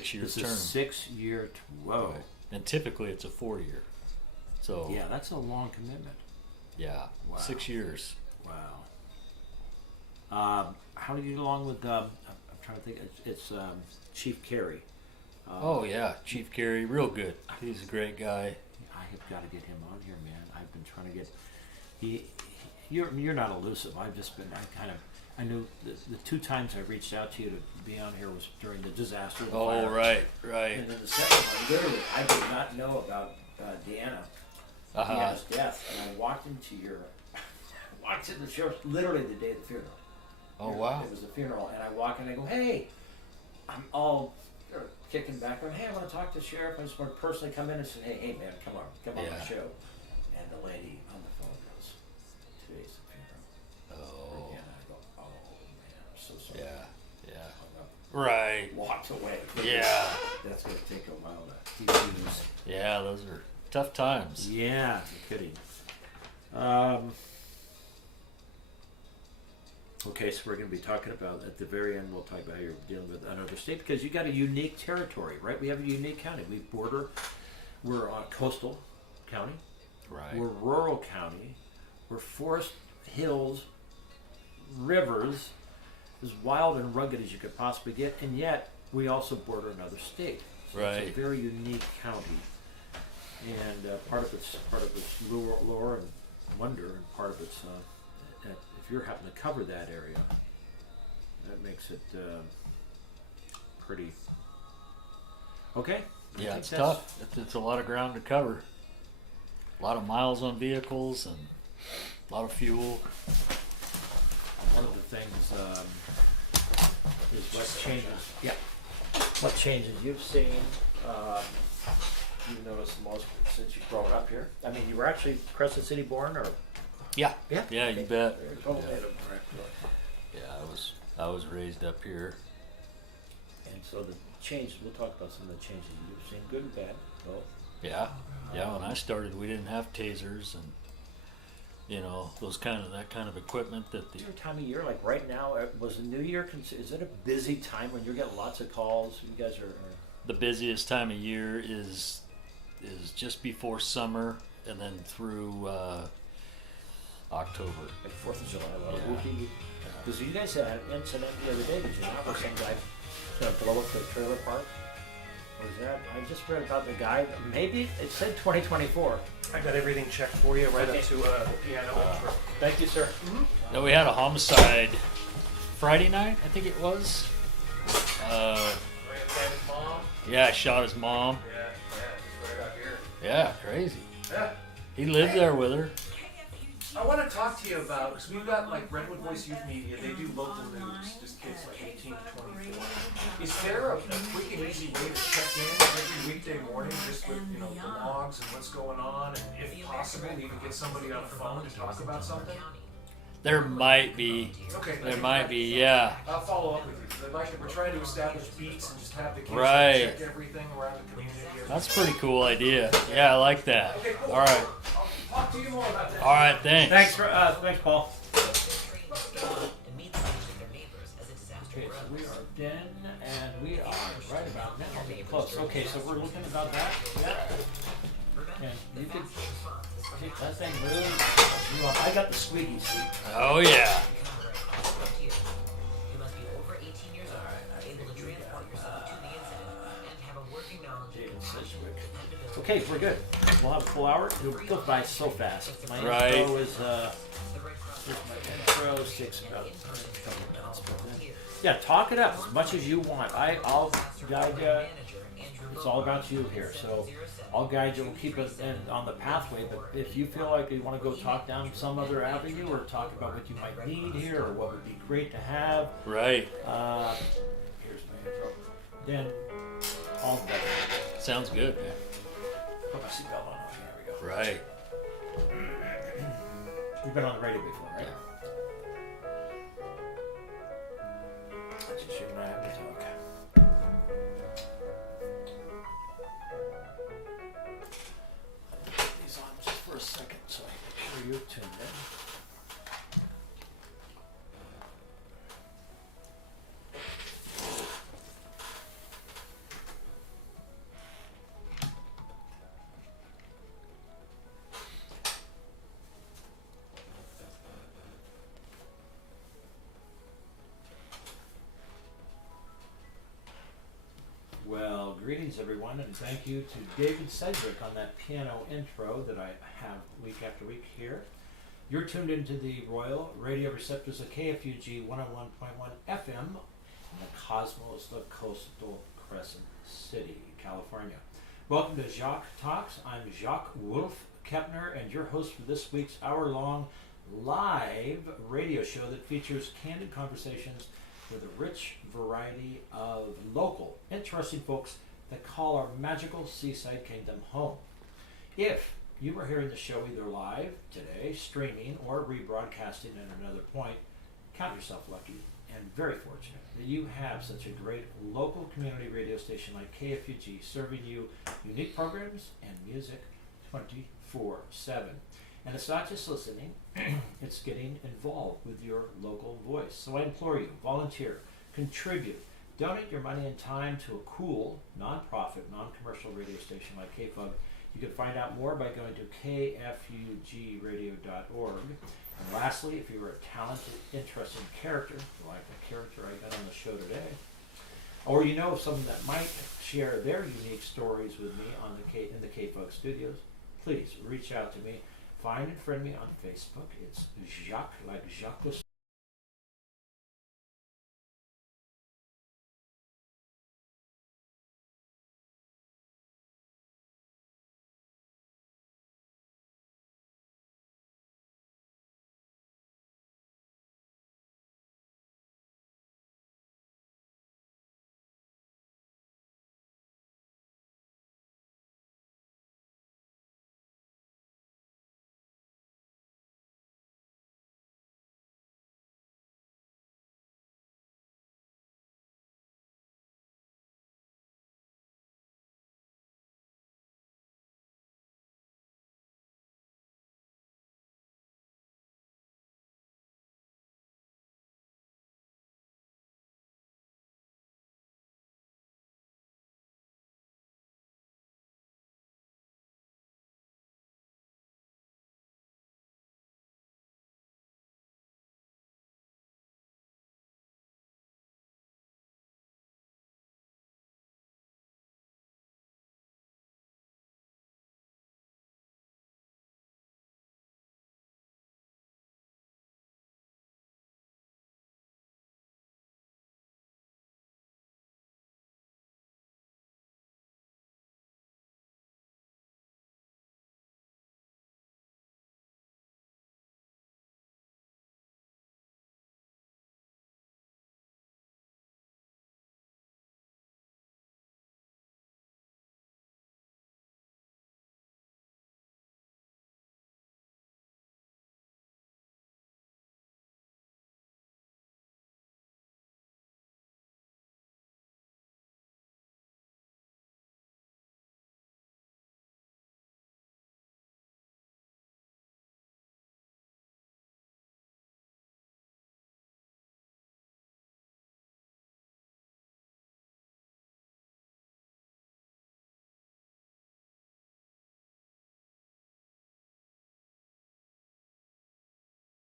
6-year It's term. a 6-year. Whoa. Right. And typically it's a 4-year. So Yeah, that's a long commitment. yeah, Wow. 6 years. Wow. How do you get along with? I'm trying to think. It's Chief Carey. Oh yeah, Chief Gary, real good. He's a great guy. I have got to get him on here, man. I've been trying to get. You're not elusive. I've just been. I knew the 2 times I reached out to you to be on here was during the disaster. The Oh fire. right. And then the second one, literally, I did not know about Deanna's death, and I walked into the sheriff's literally the day of the funeral. Oh wow. It was a funeral, and I walk in and I go, hey, I'm all kicking back. Hey, I want to talk to the sheriff. I just want to personally come in and say, hey man, come on Yeah. the show. And the lady on the phone goes, today's the funeral. Oh. And I go, oh man, I'm so sorry. Yeah. Hung up, Right. walked away. Yeah. That's going to take a while to defuse. Yeah, those are tough times. Yeah, you're kidding. Okay, so we're going to be talking about, at the very end, we'll talk about how you're dealing with another state, because you got a unique territory, right? We have a unique county. We're on coastal county. Right. We're rural county. We're forest, hills, rivers, as wild and rugged as you could possibly get, and yet we also border another state. So Right. It's a very unique county. And part of it's lore and wonder, and part of it's if you're having to cover that area, that makes it pretty. Okay. I Yeah, think it's that's- tough. It's a lot of ground to cover. A lot of miles on vehicles and a lot of fuel. One of the things is what changes. Yeah. What changes you've seen? You've noticed the most since you've grown up here. I mean, you were actually Crescent City born, or? Yeah. Yeah. Yeah, you bet. Totally. Yeah, I was raised up here. And so the changes. We'll talk about some of the changes you've seen, good and bad. Both. Yeah. Yeah, when I started we didn't have tasers and that kind of equipment that Is there a time of year like right now? Was the New Year? Is it a busy time when you're getting lots of calls? You guys are. the busiest time of year is just before summer and then through October. Like 4th of July, a lot of Yeah. whoopee. Because you guys had an incident the other day, did you not? Where some guy going to blow up the trailer park? Or is that? I just read about the guy. Maybe it said 2024. I got everything checked for you right Okay. up to the piano. Thank you, sir. Then we had a homicide Friday night, I think it was. His mom. Yeah, shot his mom. Yeah, just right out here. Yeah, crazy. Yeah. He lived there with her. I want to talk to you about, because we've got like Redwood Voice Youth Media, they do local news, just kids like 18 to 24. Is there a quick and easy way to check in every weekday morning just with, the logs and what's going on, and if possible, even get somebody on the phone to talk about something? There might be. Okay. There might be, yeah. I'll follow up with you, because we're trying to establish beats and just have the kids Right. check everything around the community. That's a pretty cool idea. Yeah, I like that. Okay, cool. All right. I'll talk to you more about that. All right, thanks. Thanks, Paul. Okay, so we are done, and we are right about now getting close. Okay, so we're looking about that. Yeah. And you could take that thing, move. I got the squeaky seat. Oh, yeah. Okay, we're good. We'll have a full hour. It'll go by so fast. My Right. intro is here's my intro takes about a couple of minutes, but then yeah, talk it up as much as you want. I'll guide you. It's all about you here, so I'll guide you. We'll keep it on the pathway. But if you feel like you want to go talk down some other avenue or talk about what you might need here or what would be great to have, Right. here's my intro. Then all that. Sounds good, man. Put my seatbelt on. Here we go. Right. You've been on the radio before, right? Yeah. That's just you and I have to talk. I'll put these on just for a second so I make sure you're tuned in. greetings everyone, and thank you to David Sedgwick on that piano intro that I have week after week here. You're tuned into the Royal Radio Receptors of KFUG 101.1 FM in the Cosmos of Coastal Crescent City, California. Welcome to Jacques Talks. I'm Jacques Wolf Kepner, and your host for this week's hour-long live radio show that features candid conversations with a rich variety of local, interesting folks that call our magical seaside kingdom home. If you are hearing the show either live today, streaming, or rebroadcasting at another point, count yourself lucky and very fortunate that you have such a great local community radio station like KFUG serving you unique programs and music 24/7. And it's not just listening, it's getting involved with your local voice. So I implore you, volunteer, contribute, donate your money and time to a cool, non-profit, non-commercial radio station like KFUG. You can find out more by going to kfugradio.org. And lastly, if you are a talented, interesting character, like the character I got on the show today, or you know of someone that might share their unique stories with me on in the KFUG studios, please reach out to me. Find and friend me on Facebook. It's Jacques, like Jacques the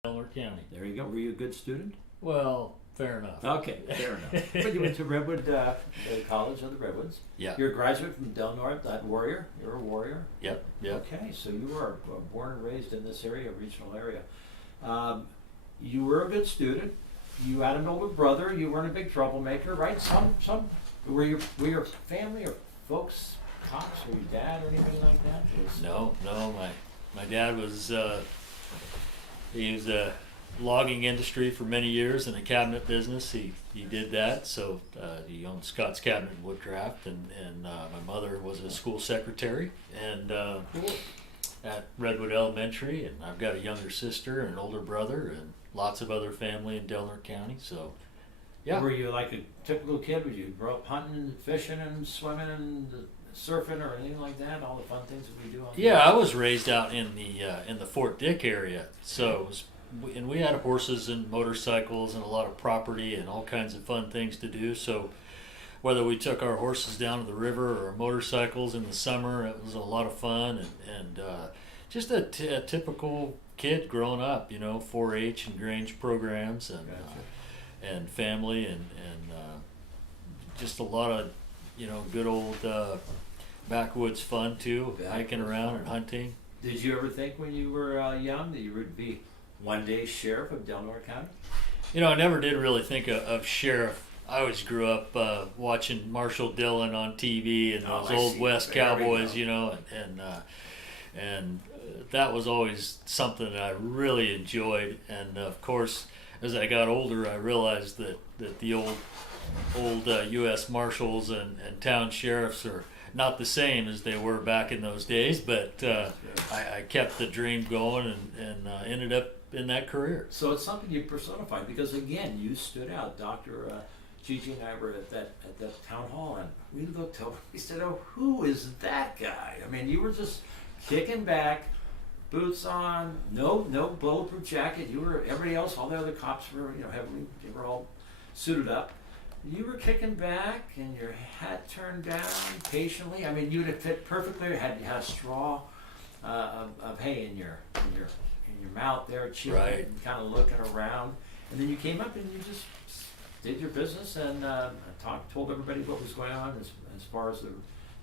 Delaware County. There you go. Were you a good student? Well, fair enough. Okay, fair enough. But you went to Redwood College of the Redwoods. Yeah. You're a graduate from Del Norte, that warrior. You're a warrior. Yep. Okay, so you were born and raised in this area, regional area. You were a good student. You had an older brother. You weren't a big troublemaker, right? Some were your family or folks cops or your dad or anything like that? No. My dad was he was a logging industry for many years in the cabinet business. He did that. So he owned Scott's Cabinet and Woodcraft, and my mother was a school secretary and at Redwood Elementary, and I've got a younger sister and an older brother and lots of other family in Delaware County. So yeah. Were you like a typical kid? Would you grow up hunting and fishing and swimming and surfing or anything like that? All the fun things that we do on Yeah, I was raised out in the Fort Dick area, so it was, and we had horses and motorcycles and a lot of property and all kinds of fun things to do. So whether we took our horses down to the river or motorcycles in the summer, it was a lot of fun and just a typical kid growing up, 4-H and Grange programs and Gotcha. and family and just a lot of good old backwoods fun too, hiking around and hunting. Did you ever think when you were young that you would be one day sheriff of Delaware County? I never did really think of sheriff. I always grew up watching Marshall Dillon on TV and those old West Cowboys, and that was always something that I really enjoyed. And of course, as I got older, I realized that the old U.S. Marshals and town sheriffs are not the same as they were back in those days. But I kept the dream going and ended up in that career. So it's something you personified because again, you stood out. Dr. Gigi and I were at that town hall, and we looked over. We said, "Oh, who is that guy?" I mean, you were just kicking back, boots on, no bulletproof jacket. You were everybody else. All the other cops were, heavily. They were all suited up. You were kicking back, and your hat turned down patiently. I mean, you'd have fit perfectly. You had a straw of hay in your mouth there, chewing Right. and kind of looking around, and then you came up and you just did your business and told everybody what was going on as far as the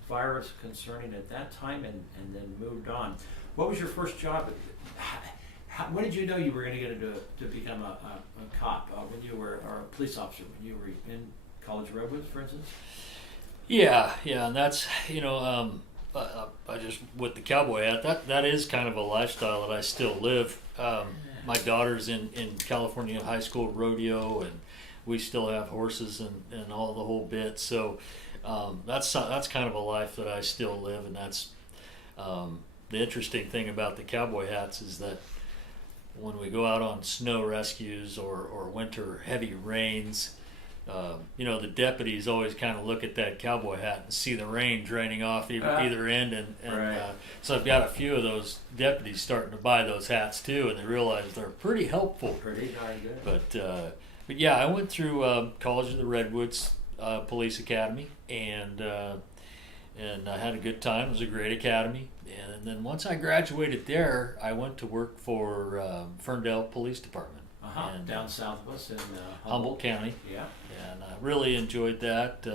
fire is concerning at that time, and then moved on. What was your first job? When did you know you were going to get to become a cop? When you were, or a police officer, when you were in College of Redwood, for instance? Yeah, and that's I just with the cowboy hat. That is kind of a lifestyle that I still live. My daughter's in California high school rodeo, and we still have horses and all the whole bit. So that's kind of a life that I still live, and that's the interesting thing about the cowboy hats is that when we go out on snow rescues or winter heavy rains, the deputies always kind of look at that cowboy hat and see the rain draining off either end, and Right. So I've got a few of those deputies starting to buy those hats too, and they realize they're pretty helpful. Pretty darn good. But yeah, I went through College of the Redwoods Police Academy, and I had a good time. It was a great academy. And then once I graduated there, I went to work for Ferndale Police Department. And down southwest in Humboldt County. Yeah. And I really enjoyed that.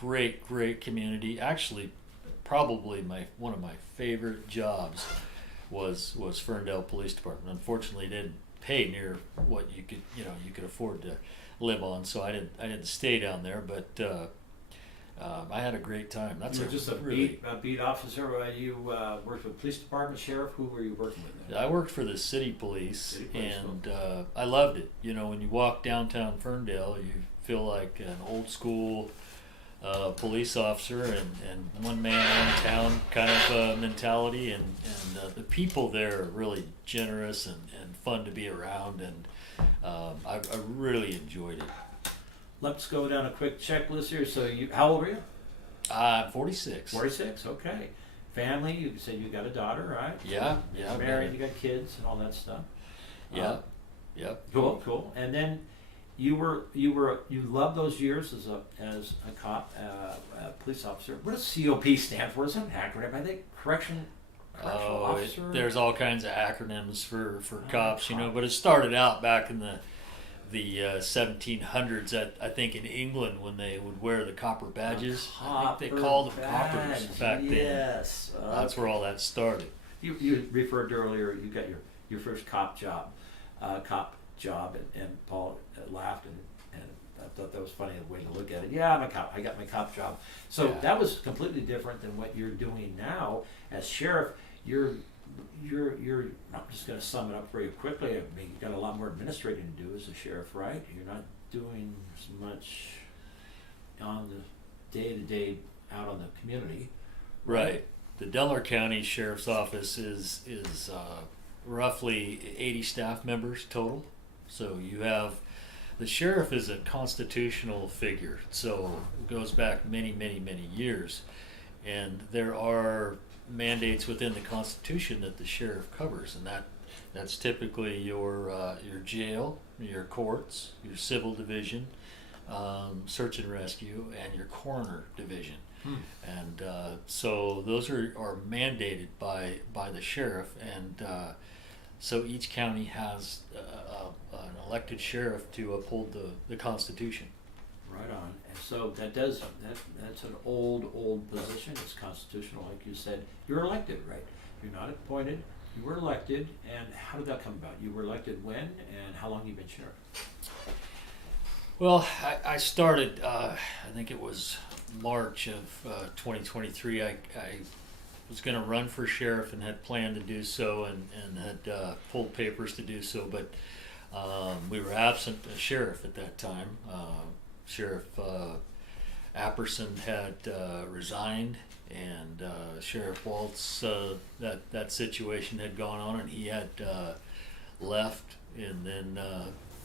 Great community. Actually, probably one of my favorite jobs was Ferndale Police Department. Unfortunately, it didn't pay near what you could afford to live on, so I didn't stay down there. But I had a great time. That's You were just a beat officer. You worked with police department, sheriff. Who were you working with then? I worked for the city police, City police, and I loved it. When you walk downtown Ferndale, you feel like an old school police officer and one man in town kind of mentality, and the people there are really generous and fun to be around, and I really enjoyed it. Let's go down a quick checklist here. So, how old were you? 46. 46. Okay. Family. You said you got a daughter, right? Yeah. Married. You got kids and all that stuff. Yeah. Yep. Cool. And then you loved those years as a cop, a police officer. What does COP stand for? Is that an acronym? I think correctional officer. There's all kinds of acronyms for cops, but it started out back in the 1700s, I think, in England, when they would wear the copper badges. I think they called them coppers back then. Yes. That's where all that started. You referred to earlier, you got your first cop job, and Paul laughed, and I thought that was funny the way to look at it. Yeah, I'm a cop. I got my cop job. So Yeah. that was completely different than what you're doing now as sheriff. You're I'm just going to sum it up for you quickly. I mean, you got a lot more administrating to do as a sheriff, right? You're not doing as much on the day-to-day out on the community. Right. The Delaware County Sheriff's Office is roughly 80 staff members total. So you have the sheriff is a constitutional figure, so it goes back many years, and there are mandates within the Constitution that the sheriff covers, and that's typically your jail, your courts, your civil division, search and rescue, and your coroner division. And so those are mandated by the sheriff, and so each county has an elected sheriff to uphold the Constitution. Right on. And so that's an old position. It's constitutional, like you said. You're elected, right? You're not appointed. You were elected, and how did that come about? You were elected when, and how long have you been sheriff? Well, I started, I think it was March of 2023. I was going to run for sheriff and had planned to do so, and had pulled papers to do so, but we were absent a sheriff at that time. Sheriff Apperson had resigned, and Sheriff Waltz, that situation had gone on, and he had left, and then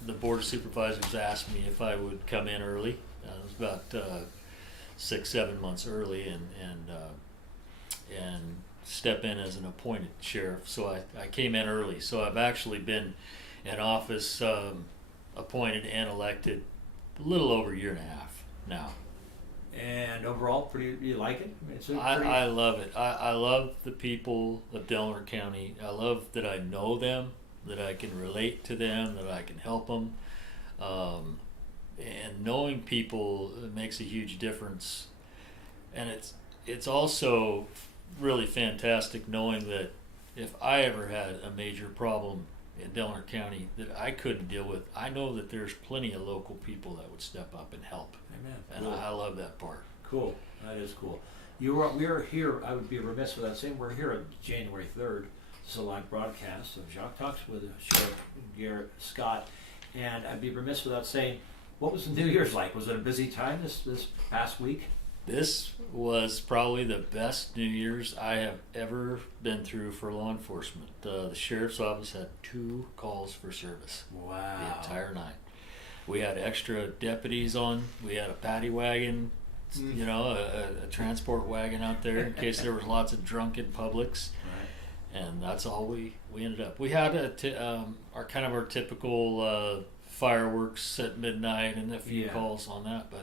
the Board of Supervisors asked me if I would come in early. It was about 6-7 months early, and step in as an appointed sheriff. So I came in early. So I've actually been in office, appointed and elected, a little over a year and a half now. And overall, you like it? I mean, it's I love it. I love the people of Delaware County. I love that I know them, that I can relate to them, that I can help them. And knowing people makes a huge difference. And it's also really fantastic knowing that if I ever had a major problem in Delaware County that I couldn't deal with, I know that there's plenty of local people that would step up and help. Amen. And Cool. I love that part. Cool. That is cool. We are here. I would be remiss without saying we're here on January 3rd. This is a live broadcast of Jacques Talks with Sheriff Garrett Scott. And I'd be remiss without saying, what was the New Year's like? Was it a busy time this past week? This was probably the best New Year's I have ever been through for law enforcement. The sheriff's office had 2 calls for service. Wow. The entire night. We had extra deputies on. We had a paddy wagon, you know, a transport wagon out there in case there was lots of drunken publics. Right. And that's all we ended up. We had our typical fireworks at midnight and a few calls on that,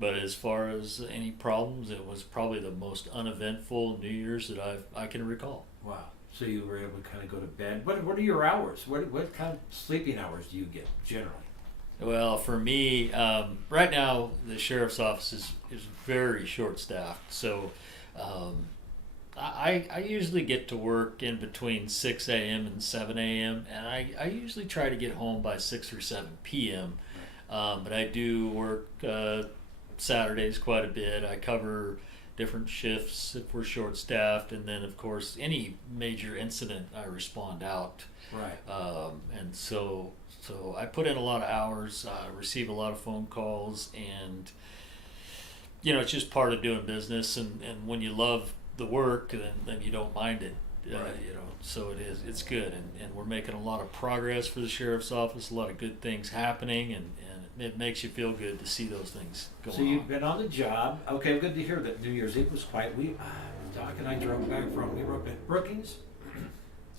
but as far as any problems, it was probably the most uneventful New Year's that I can recall. Wow. So you were able to kind of go to bed. What are your hours? What kind of sleeping hours do you get generally? Well, for me, right now the sheriff's office is very short-staffed, so I usually get to work in between 6 a.m. and 7 a.m. and I usually try to get home by 6 or 7 p.m. But I do work Saturdays quite a bit. I cover different shifts if we're short-staffed, and then of course any major incident I respond out. Right. And so I put in a lot of hours, receive a lot of phone calls, and you know, it's just part of doing business, and when you love the work, then you don't mind it. Right. You know, so it's good, and we're making a lot of progress for the sheriff's office, a lot of good things happening, and it makes you feel good to see those things go on. So you've been on the job. Okay, good to hear that New Year's Eve was quiet. Doc and I drove back we were up at Brookings,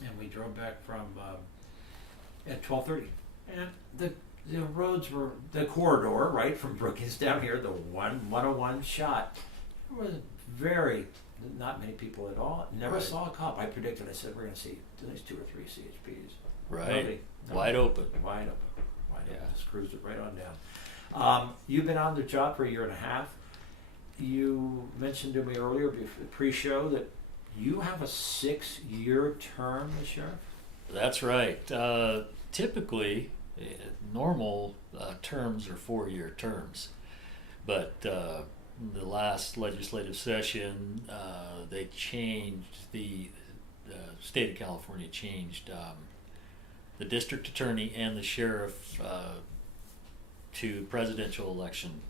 and we drove back from at 12:30. And the roads were, the corridor, right, from Brookings down here, the 101 shot, there was not many people at all. Never Right. saw a cop. I predicted, I said, we're going to see at least 2 or 3 CHPs. Right. Nobody. Wide open. Wide open. Yeah. Just cruised it right on down. You've been on the job for a year and a half. You mentioned to me earlier, pre-show, that you have a 6-year term as sheriff? That's right. Typically, normal terms are 4-year terms, but the last legislative session, they changed the state of California changed the district attorney and the sheriff to presidential election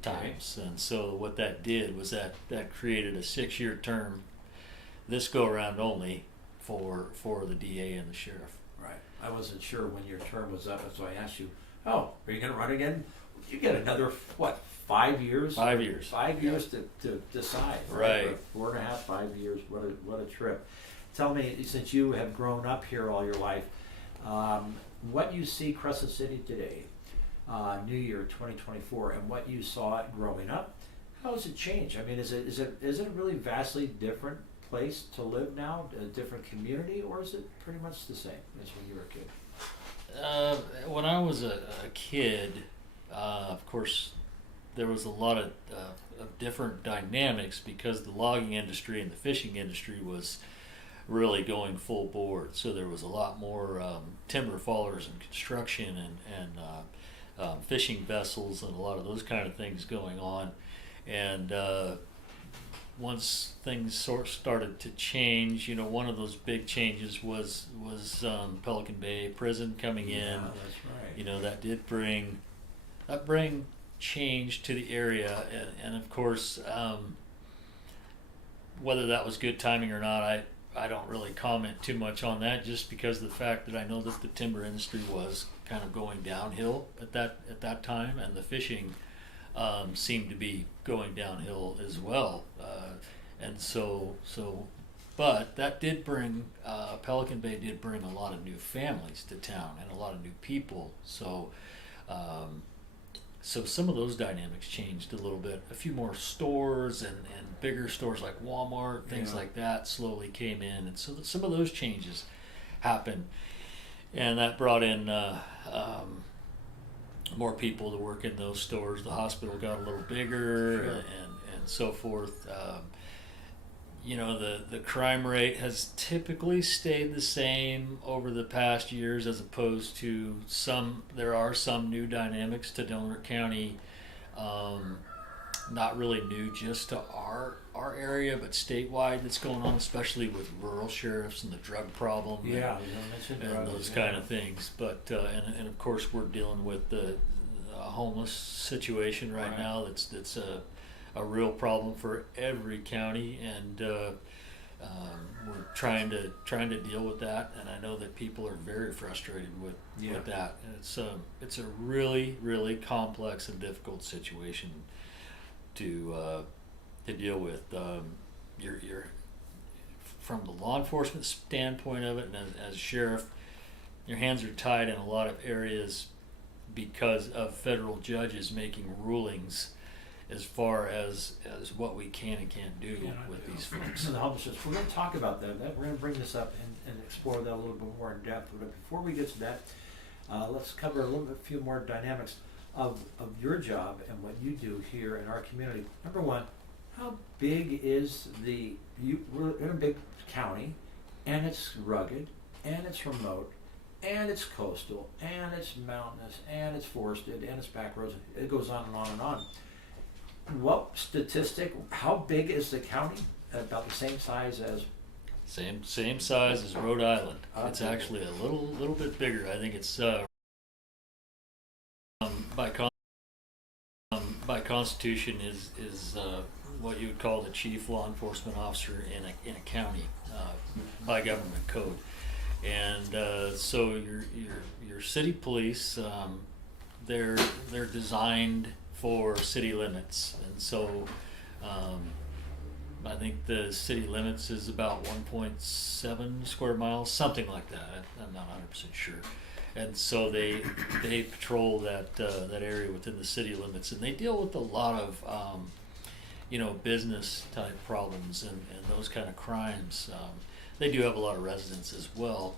times. And so what that did was that created a 6-year term, this go around only, for the DA and the sheriff. Right. I wasn't sure when your term was up, and so I asked you, are you going to run again? You get another, 5 years? 5 years. 5 years to decide. Right. 4.5, 5 years. What a trip. Tell me, since you have grown up here all your life, what you see Crescent City today, New Year 2024, and what you saw it growing up, how has it changed? I mean, is it a really vastly different place to live now, a different community, or is it pretty much the same as when you were a kid? When I was a kid, of course, there was a lot of different dynamics because the logging industry and the fishing industry was really going full board. So there was a lot more timber fallers and construction and fishing vessels and a lot of those kind of things going on. And once things sort of started to change, one of those big changes was Pelican Bay Prison coming in. Yeah, that's right. That did bring change to the area, and of course, whether that was good timing or not, I don't really comment too much on that, just because of the fact that I know that the timber industry was kind of going downhill at that time, and the fishing seemed to be going downhill as well, and but that did bring Pelican Bay did bring a lot of new families to town and a lot of new people. So some of those dynamics changed a little bit. A few more stores and bigger stores like Walmart, things like that, slowly came in, and so some of those changes happened, and that brought in more people to work in those stores. The hospital got a little bigger, Sure. and so forth. The crime rate has typically stayed the same over the past years, as opposed to there are some new dynamics to Delaware County, not really new just to our area, but statewide that's going on, especially with rural sheriffs and the drug problem. Yeah, and those kind of things. But and of course we're dealing with the homeless situation right now. That's a real problem for every county, and we're trying to deal with that. And I know that people are very frustrated with that. And it's a really, really complex and difficult situation to deal with. You're from the law enforcement standpoint of it, and as a sheriff, your hands are tied in a lot of areas because of federal judges making rulings as far as what we can and can't do with these folks. So the homelessness, we're going to talk about that. We're going to bring this up and explore that a little bit more in depth. But before we get to that, let's cover a few more dynamics of your job and what you do here in our community. Number one, how big is we're in a big county, and it's rugged, and it's remote, and it's coastal, and it's mountainous, and it's forested, and it's back roads. It goes on and on and on. What statistic? How big is the county? About the same size as? Same size as Rhode Island. Okay. It's actually a little bit bigger. I think it's by constitution is what you would call the chief law enforcement officer in a county by government code. And so your city police, they're designed for city limits, and so I think the city limits is about 1.7 square miles, something like that. I'm not 100% sure. And so they patrol that area within the city limits, and they deal with a lot of business type problems and those kind of crimes. They do have a lot of residents as well,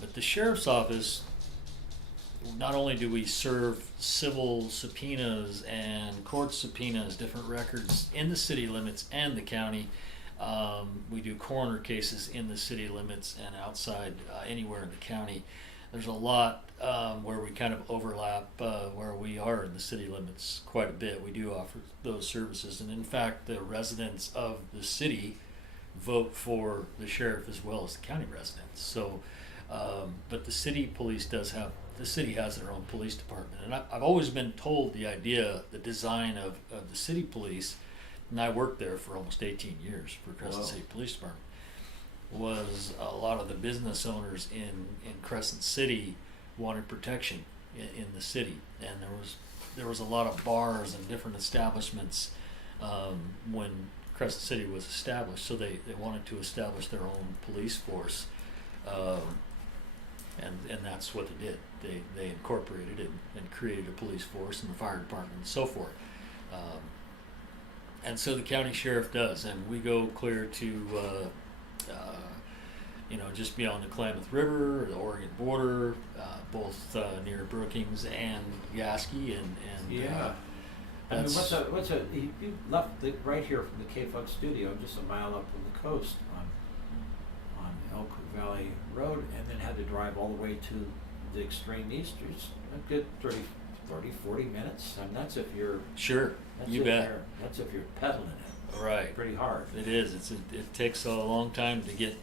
but the sheriff's office, not only do we serve civil subpoenas and court subpoenas, different records in the city limits and the county, we do coroner cases in the city limits and outside anywhere in the county. There's a lot where we kind of overlap where we are in the city limits quite a bit. We do offer those services, and in fact the residents of the city vote for the sheriff as well as the county residents. So but the city police the city has their own police department, and I've always been told the design of the city police, and I worked there for almost 18 years for Crescent City Police Department, was a lot of the business owners in Crescent City wanted protection in the city, and there was a lot of bars and different establishments when Crescent City was established, so they wanted to establish their own police force. And that's what they did. They incorporated it and created a police force and the fire department and so forth. And so the county sheriff does, and we go clear to just beyond the Klamath River, the Oregon border, both near Brookings and Yasky, and I mean, you left right here from the K-Funk studio, just a mile up from the coast on Elk Valley Road, and then had to drive all the way to the extreme east. It's a good 30, 40 minutes. I mean, that's if you're Sure, you bet. That's if you're pedaling it. Right. Pretty hard. It is. It takes a long time to get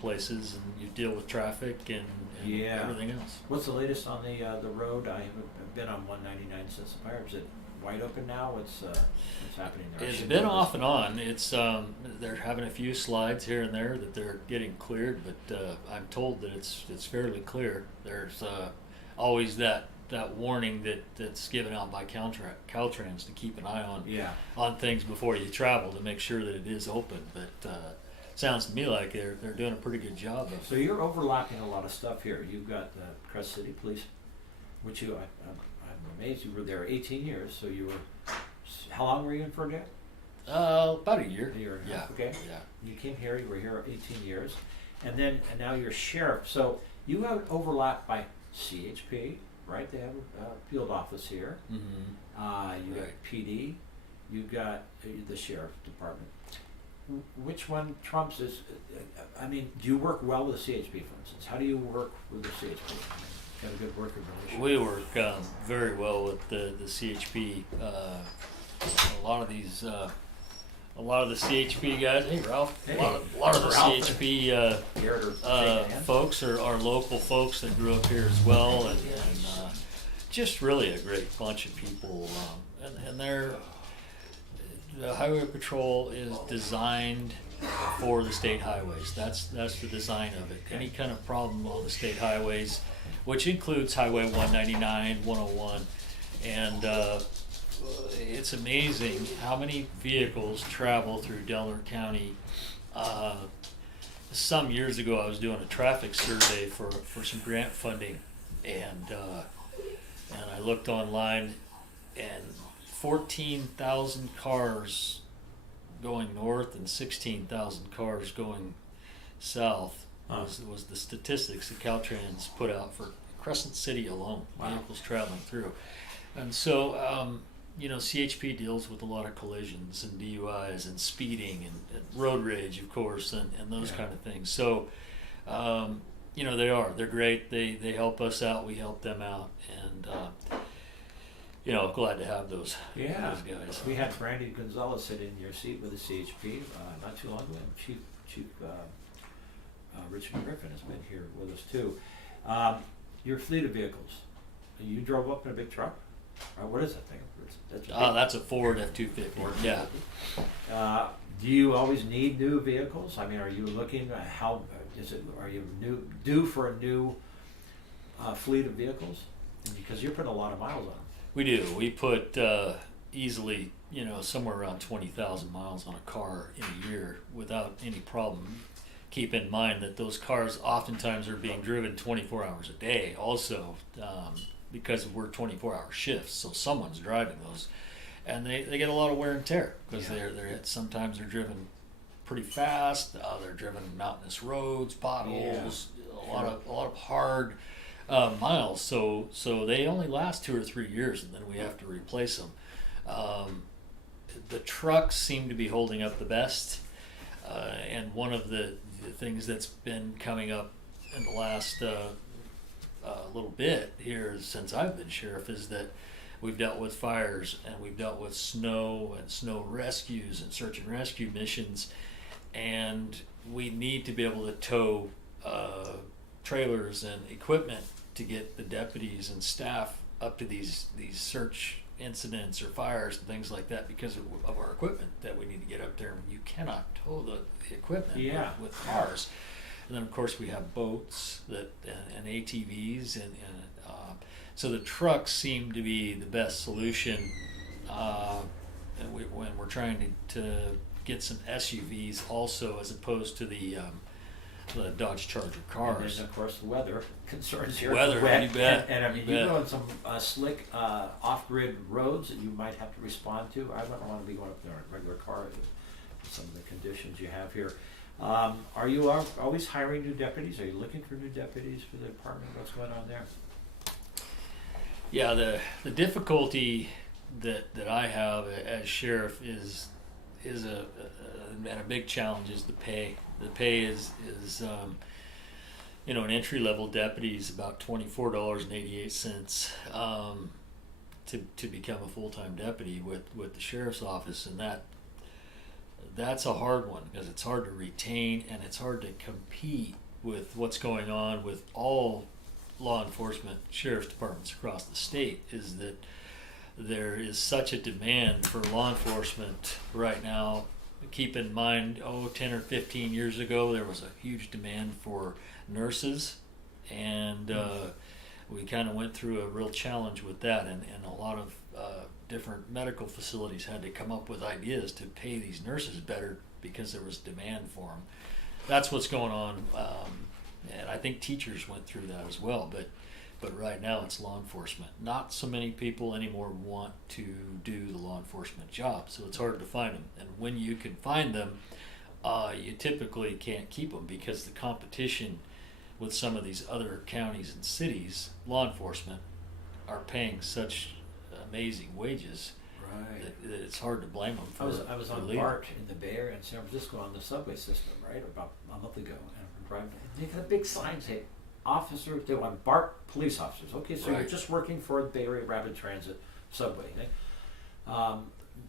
places, and you deal with traffic and Yeah. everything else. What's the latest on the road? I haven't been on 199 since the fire. Is it wide open now? What's happening there? It's been off and on. It's they're having a few slides here and there that they're getting cleared, but I'm told that it's fairly clear. There's always that warning that's given out by Caltrans to keep an eye on things before you travel to make sure that it is open. But sounds to me like they're doing a pretty good job of it. So you're overlapping a lot of stuff here. You've got the Crest City Police, which I'm amazed you were there 18 years. So you were, how long were you in for, Jack? About a year. A year and a Yeah. half. Okay. Yeah. You came here. You were here 18 years, and now you're sheriff. So you have overlap by CHP, right? They have a field office here. Mm-hmm. You got Right. PD. You got the sheriff department. Which one trumps is? I mean, do you work well with the CHP, for instance? How do you work with the CHP? Got a good working relationship. We work very well with the CHP. A lot of the CHP guys. Hey, Ralph. Hey, a lot of the Ralph. CHP Here to shake hands. folks are local folks that grew up here as well, and just really a great bunch of people. And the highway patrol is designed for the state highways. That's the design of it. Any kind of problem on the state highways, which includes Highway 199, 101, and it's amazing how many vehicles travel through Delaware County. Some years ago, I was doing a traffic survey for some grant funding, and I looked online, and 14,000 cars going north and 16,000 cars going south was the statistics that Caltrans put out for Crescent City alone. Wow. Vehicles traveling through, and so CHP deals with a lot of collisions and DUIs and speeding and road rage, of course, and those kind of things. So they're great. They help us out. We help them out, and glad to have those guys. We had Brandy Gonzalez sit in your seat with the CHP not too long ago. Chief Richard Griffin has been here with us too. Your fleet of vehicles. You drove up in a big truck? What is that thing? That's a Ford F-250. Yeah. Do you always need new vehicles? I mean, are you looking at are you due for a new fleet of vehicles? Because you're putting a lot of miles on them. We do. We put easily, somewhere around 20,000 miles on a car in a year without any problem. Keep in mind that those cars oftentimes are being driven 24 hours a day also, because we're 24-hour shifts, so someone's driving those. And they get a lot of wear and tear because sometimes they're driven pretty fast. They're driven mountainous roads, potholes, a lot of hard miles. So they only last 2 or 3 years, and then we have to replace them. The trucks seem to be holding up the best, and one of the things that's been coming up in the last little bit here since I've been sheriff is that we've dealt with fires, and we've dealt with snow and snow rescues and search and rescue missions, and we need to be able to tow trailers and equipment to get the deputies and staff up to these search incidents or fires and things like that because of our equipment that we need to get up there. You cannot tow the equipment with cars. And then of course we have boats and ATVs and so the trucks seem to be the best solution and when we're trying to get some SUVs also, as opposed to the Dodge Charger cars. And then, of course, the weather concerns here. Weather, you bet. And I mean, you you go on some slick off-grid roads that you might have to respond to. I wouldn't want to be going up there in a regular car with some of the conditions you have here. Are you always hiring new deputies? Are you looking for new deputies for the department? What's going on there? Yeah, the difficulty that I have as sheriff is a big challenge is the pay. The pay is an entry level deputy is about $24.88 to become a full time deputy with the sheriff's office, and that's a hard one because it's hard to retain and it's hard to compete with what's going on with all law enforcement sheriff's departments across the state. Is that there is such a demand for law enforcement right now. Keep in mind, 10 or 15 years ago, there was a huge demand for nurses, and we kind of went through a real challenge with that, and a lot of different medical facilities had to come up with ideas to pay these nurses better because there was demand for them. That's what's going on, and I think teachers went through that as well, but right now it's law enforcement. Not so many people anymore want to do the law enforcement job, so it's hard to find them. And when you can find them, you typically can't keep them because the competition with some of these other counties and cities, law enforcement, are paying such amazing wages that it's hard to blame them for I was on leaving. BART in the Bay Area in San Francisco on the subway system, right, about a month ago, and I'm driving. They got a big sign saying, "Officer," they want BART police officers. Okay, so Right. you're just working for the Bay Area Rapid Transit subway.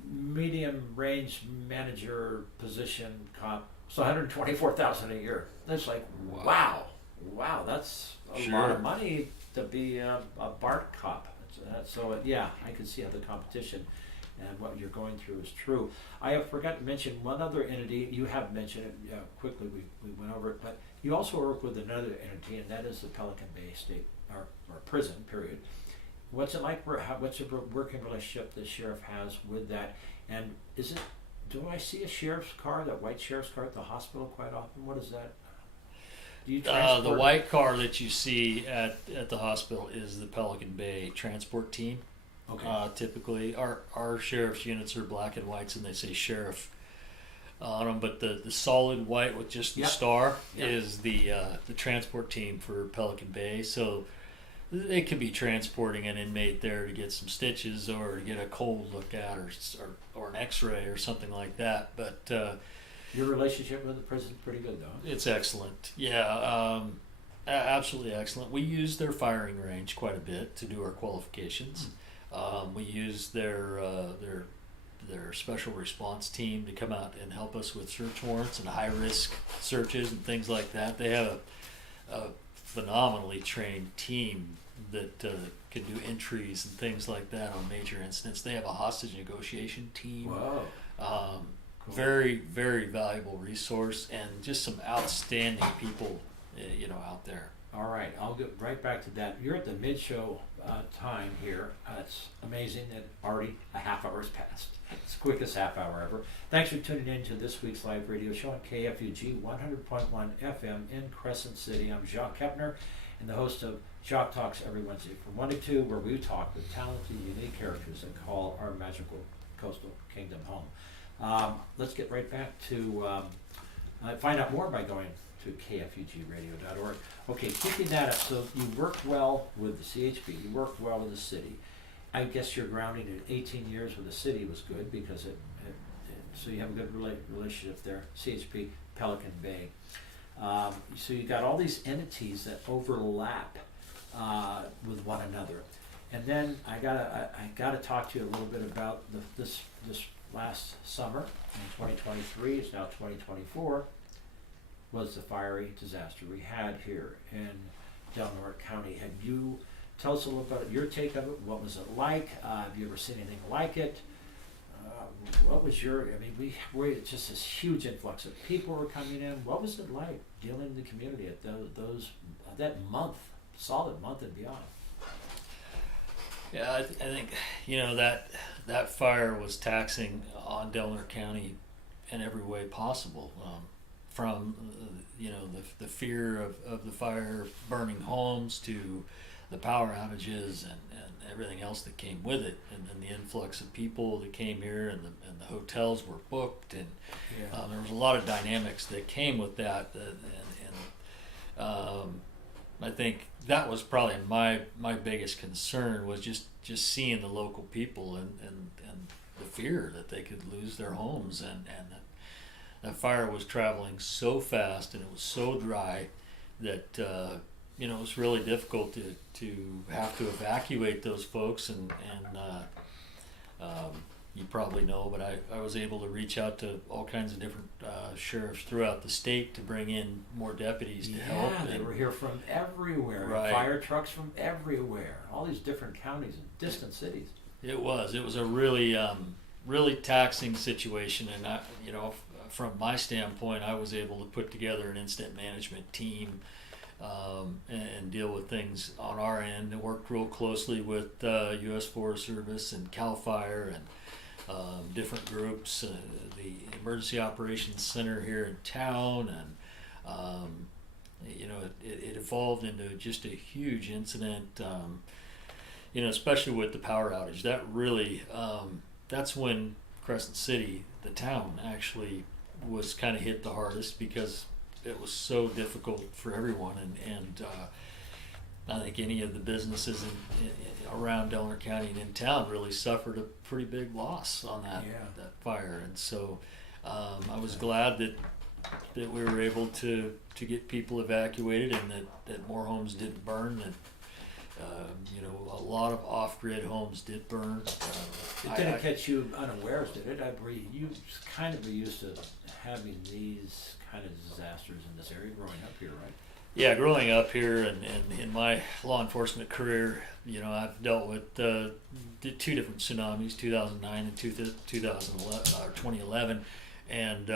Medium range manager position cop, so $124,000 a year. That's like wow, that's a lot of money to be a BART cop. So yeah, I can see how the competition and what you're going through is true. I have forgot to mention one other entity. You have mentioned it quickly. We went over it, but you also work with another entity, and that is the Pelican Bay State or prison. Period. What's it like? What's the working relationship the sheriff has with that? And is it? Do I see a sheriff's car, that white sheriff's car, at the hospital quite often? What is that? Do you transport? The white car that you see at the hospital is the Pelican Bay transport team. Okay. Typically, our sheriff's units are black and whites, and they say sheriff on them. But the solid white with just the star is the transport team for Pelican Bay. So they could be transporting an inmate there to get some stitches or to get a cold looked at or an X-ray or something like that. But your relationship with the prison is pretty good, though. It's excellent. Yeah, absolutely excellent. We use their firing range quite a bit to do our qualifications. We use their special response team to come out and help us with search warrants and high risk searches and things like that. They have a phenomenally trained team that can do entries and things like that on major incidents. They have a hostage negotiation team. Wow. Cool. Very, very valuable resource, and just some outstanding people, out there. All right, I'll get right back to that. You're at the mid-show time here. It's amazing that already a half hour's passed. It's the quickest half hour ever. Thanks for tuning in to this week's live radio show on KFUG 100.1 FM in Crescent City. I'm Jacques Kepner, and the host of Jacques Talks every Wednesday from 1 to 2, where we talk with talented, unique characters that call our magical coastal kingdom home. Let's get right back to find out more by going to kfugradio.org. Okay, keeping that up, so you work well with the CHP, you work well with the city. I guess your grounding in 18 years with the city was good because so you have a good relationship there, CHP, Pelican Bay. So you got all these entities that overlap with one another. And then I gotta talk to you a little bit about this last summer in 2023. It's now 2024. Was the fiery disaster we had here in Del Norte County. Have you tell us a little about your take of it? What was it like? Have you ever seen anything like it? What was we were just this huge influx of people were coming in. What was it like dealing in the community at that solid month and beyond? Yeah, I think that fire was taxing on Del Norte County in every way possible. From the fear of the fire burning homes to the power outages and everything else that came with it, and then the influx of people that came here, and the hotels were booked, and there was a lot of dynamics that came with that, I think that was probably my biggest concern, was just seeing the local people and the fear that they could lose their homes, and that fire was traveling so fast and it was so dry that you know, it was really difficult to have to evacuate those folks, and you probably know, but I was able to reach out to all kinds of different sheriffs throughout the state to bring in more deputies to help. Yeah, they were here from everywhere. Right. Fire trucks from everywhere. All these different counties and distant cities. It was a really taxing situation, and I, you know, from my standpoint, I was able to put together an incident management team and deal with things on our end, and worked real closely with U.S. Forest Service and CAL FIRE and different groups, the Emergency Operations Center here in town, and you know, it evolved into just a huge incident. You know, especially with the power outage, that really that's when Crescent City, the town, actually was kind of hit the hardest, because it was so difficult for everyone, and I think any of the businesses around Delaware County and in town really suffered a pretty big loss on that fire, and so I was glad that we were able to get people evacuated, and that more homes didn't burn, and you know, a lot of off-grid homes did burn. It didn't catch you unawares, did it? You kind of were used to having these kind of disasters in this area growing up here, right? Yeah, growing up here and in my law enforcement career, you know, I've dealt with two different tsunamis, 2009 and 2011, and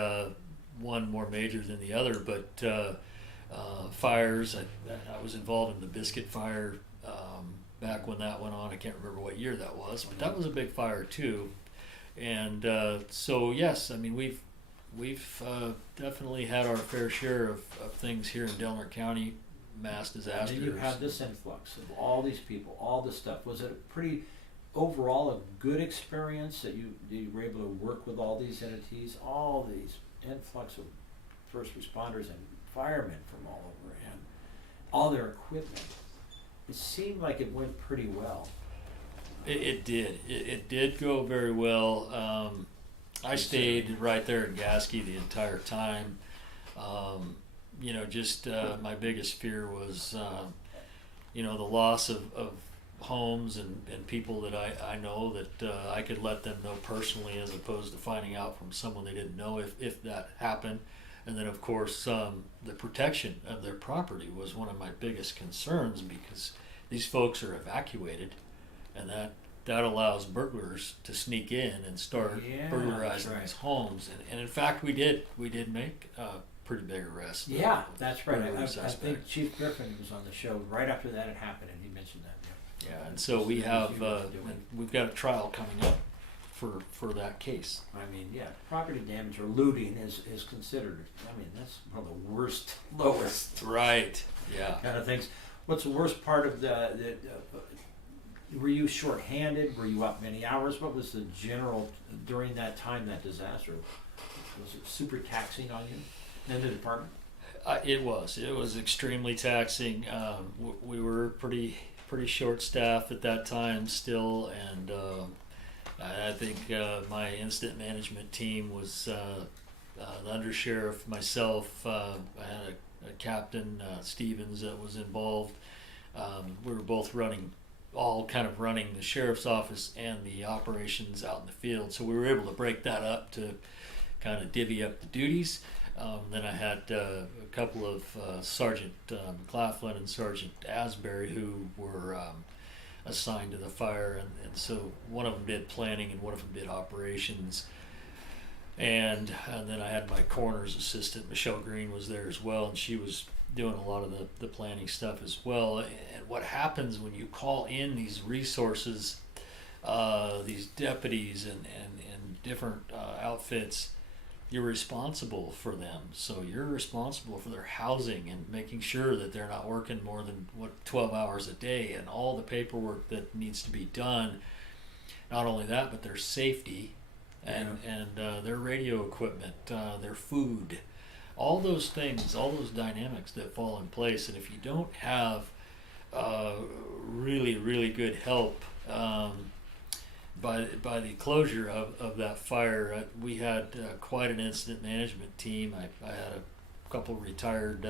one more major than the other. But fires, I was involved in the Biscuit Fire back when that went on. I can't remember what year that was, but that was a big fire too. And so yes, I mean, we've definitely had our fair share of things here in Delaware County, mass disasters. And you had this influx of all these people, all this stuff. Was it a pretty, overall, a good experience that you were able to work with all these entities, all these influx of first responders and firemen from all over, and all their equipment? It seemed like it went pretty well. It did. It did go very well. I stayed right there in Gasky the entire time. You know, just my biggest fear was, you know, the loss of homes and people that I know, that I could let them know personally, as opposed to finding out from someone they didn't know if that happened. And then, of course, the protection of their property was one of my biggest concerns, because these folks are evacuated, and that allows burglars to sneak in and start burglarizing these homes. And in fact, we did make a pretty big arrest. Yeah, that's right. I think Chief Griffin was on the show right after that had happened, and he mentioned that. Yeah, and so we've got a trial coming up for that case. I mean, yeah, property damage or looting is considered, I mean, that's one of the worst, lowest Right, yeah. kind of things. What's the worst part of the were you short-handed? Were you up many hours? What was the general, during that time, that disaster? Was it super taxing on you and the department? It was extremely taxing. We were pretty short-staffed at that time still, and I think my incident management team was the undersheriff, myself. I had a captain, Stevens, that was involved. We were both running the sheriff's office and the operations out in the field. So we were able to break that up to kind of divvy up the duties. Then I had a couple of Sergeant McLaughlin and Sergeant Asbury who were assigned to the fire, and so one of them did planning and one of them did operations. And then I had my coroner's assistant, Michelle Green, was there as well, and she was doing a lot of the planning stuff as well. And what happens when you call in these resources, these deputies and different outfits, you're responsible for them. So you're responsible for their housing and making sure that they're not working more than 12 hours a day, and all the paperwork that needs to be done. Not only that, but their safety and their radio equipment, their food. all those things, all those dynamics that fall in place, and if you don't have really, really good help by the closure of that fire, we had quite an incident management team. I had a couple retired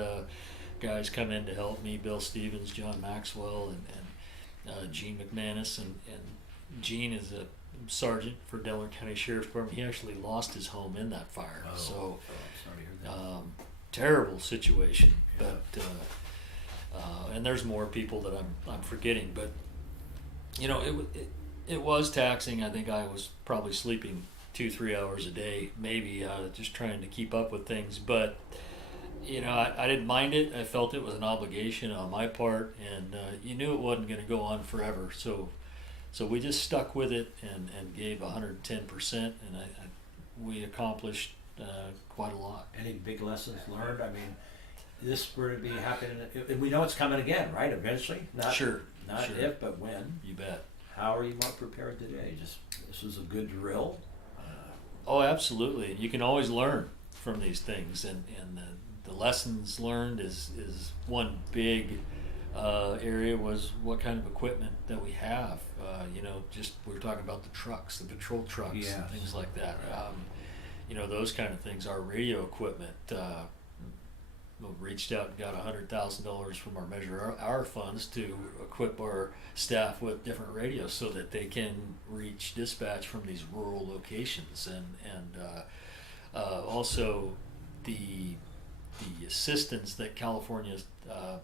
guys come in to help me, Bill Stevens, John Maxwell, and Gene McManus, and Gene is a sergeant for Delaware County Sheriff's Department. He actually lost his home in that fire. Oh, so I'm sorry to hear that. terrible situation. Yeah. But and there's more people that I'm forgetting. But you know, it was taxing. I think I was probably sleeping 2-3 hours a day, maybe, just trying to keep up with things. But you know, I didn't mind it. I felt it was an obligation on my part, and you knew it wasn't going to go on forever. So we just stuck with it and gave 110%, and we accomplished quite a lot. Any big lessons learned? I mean, this were to be happening, and we know it's coming again, right? Eventually, not Sure. if, but when. You bet. How are you more prepared today? Just this was a good drill. Oh, absolutely. You can always learn from these things, and the lessons learned is one big area was what kind of equipment that we have. You know, just we were talking about the trucks, the patrol trucks, Yes. and things like that. You know, those kind of things. Our radio equipment. We reached out and got $100,000 from our Measure Our funds to equip our staff with different radios so that they can reach dispatch from these rural locations, and also the assistance that California's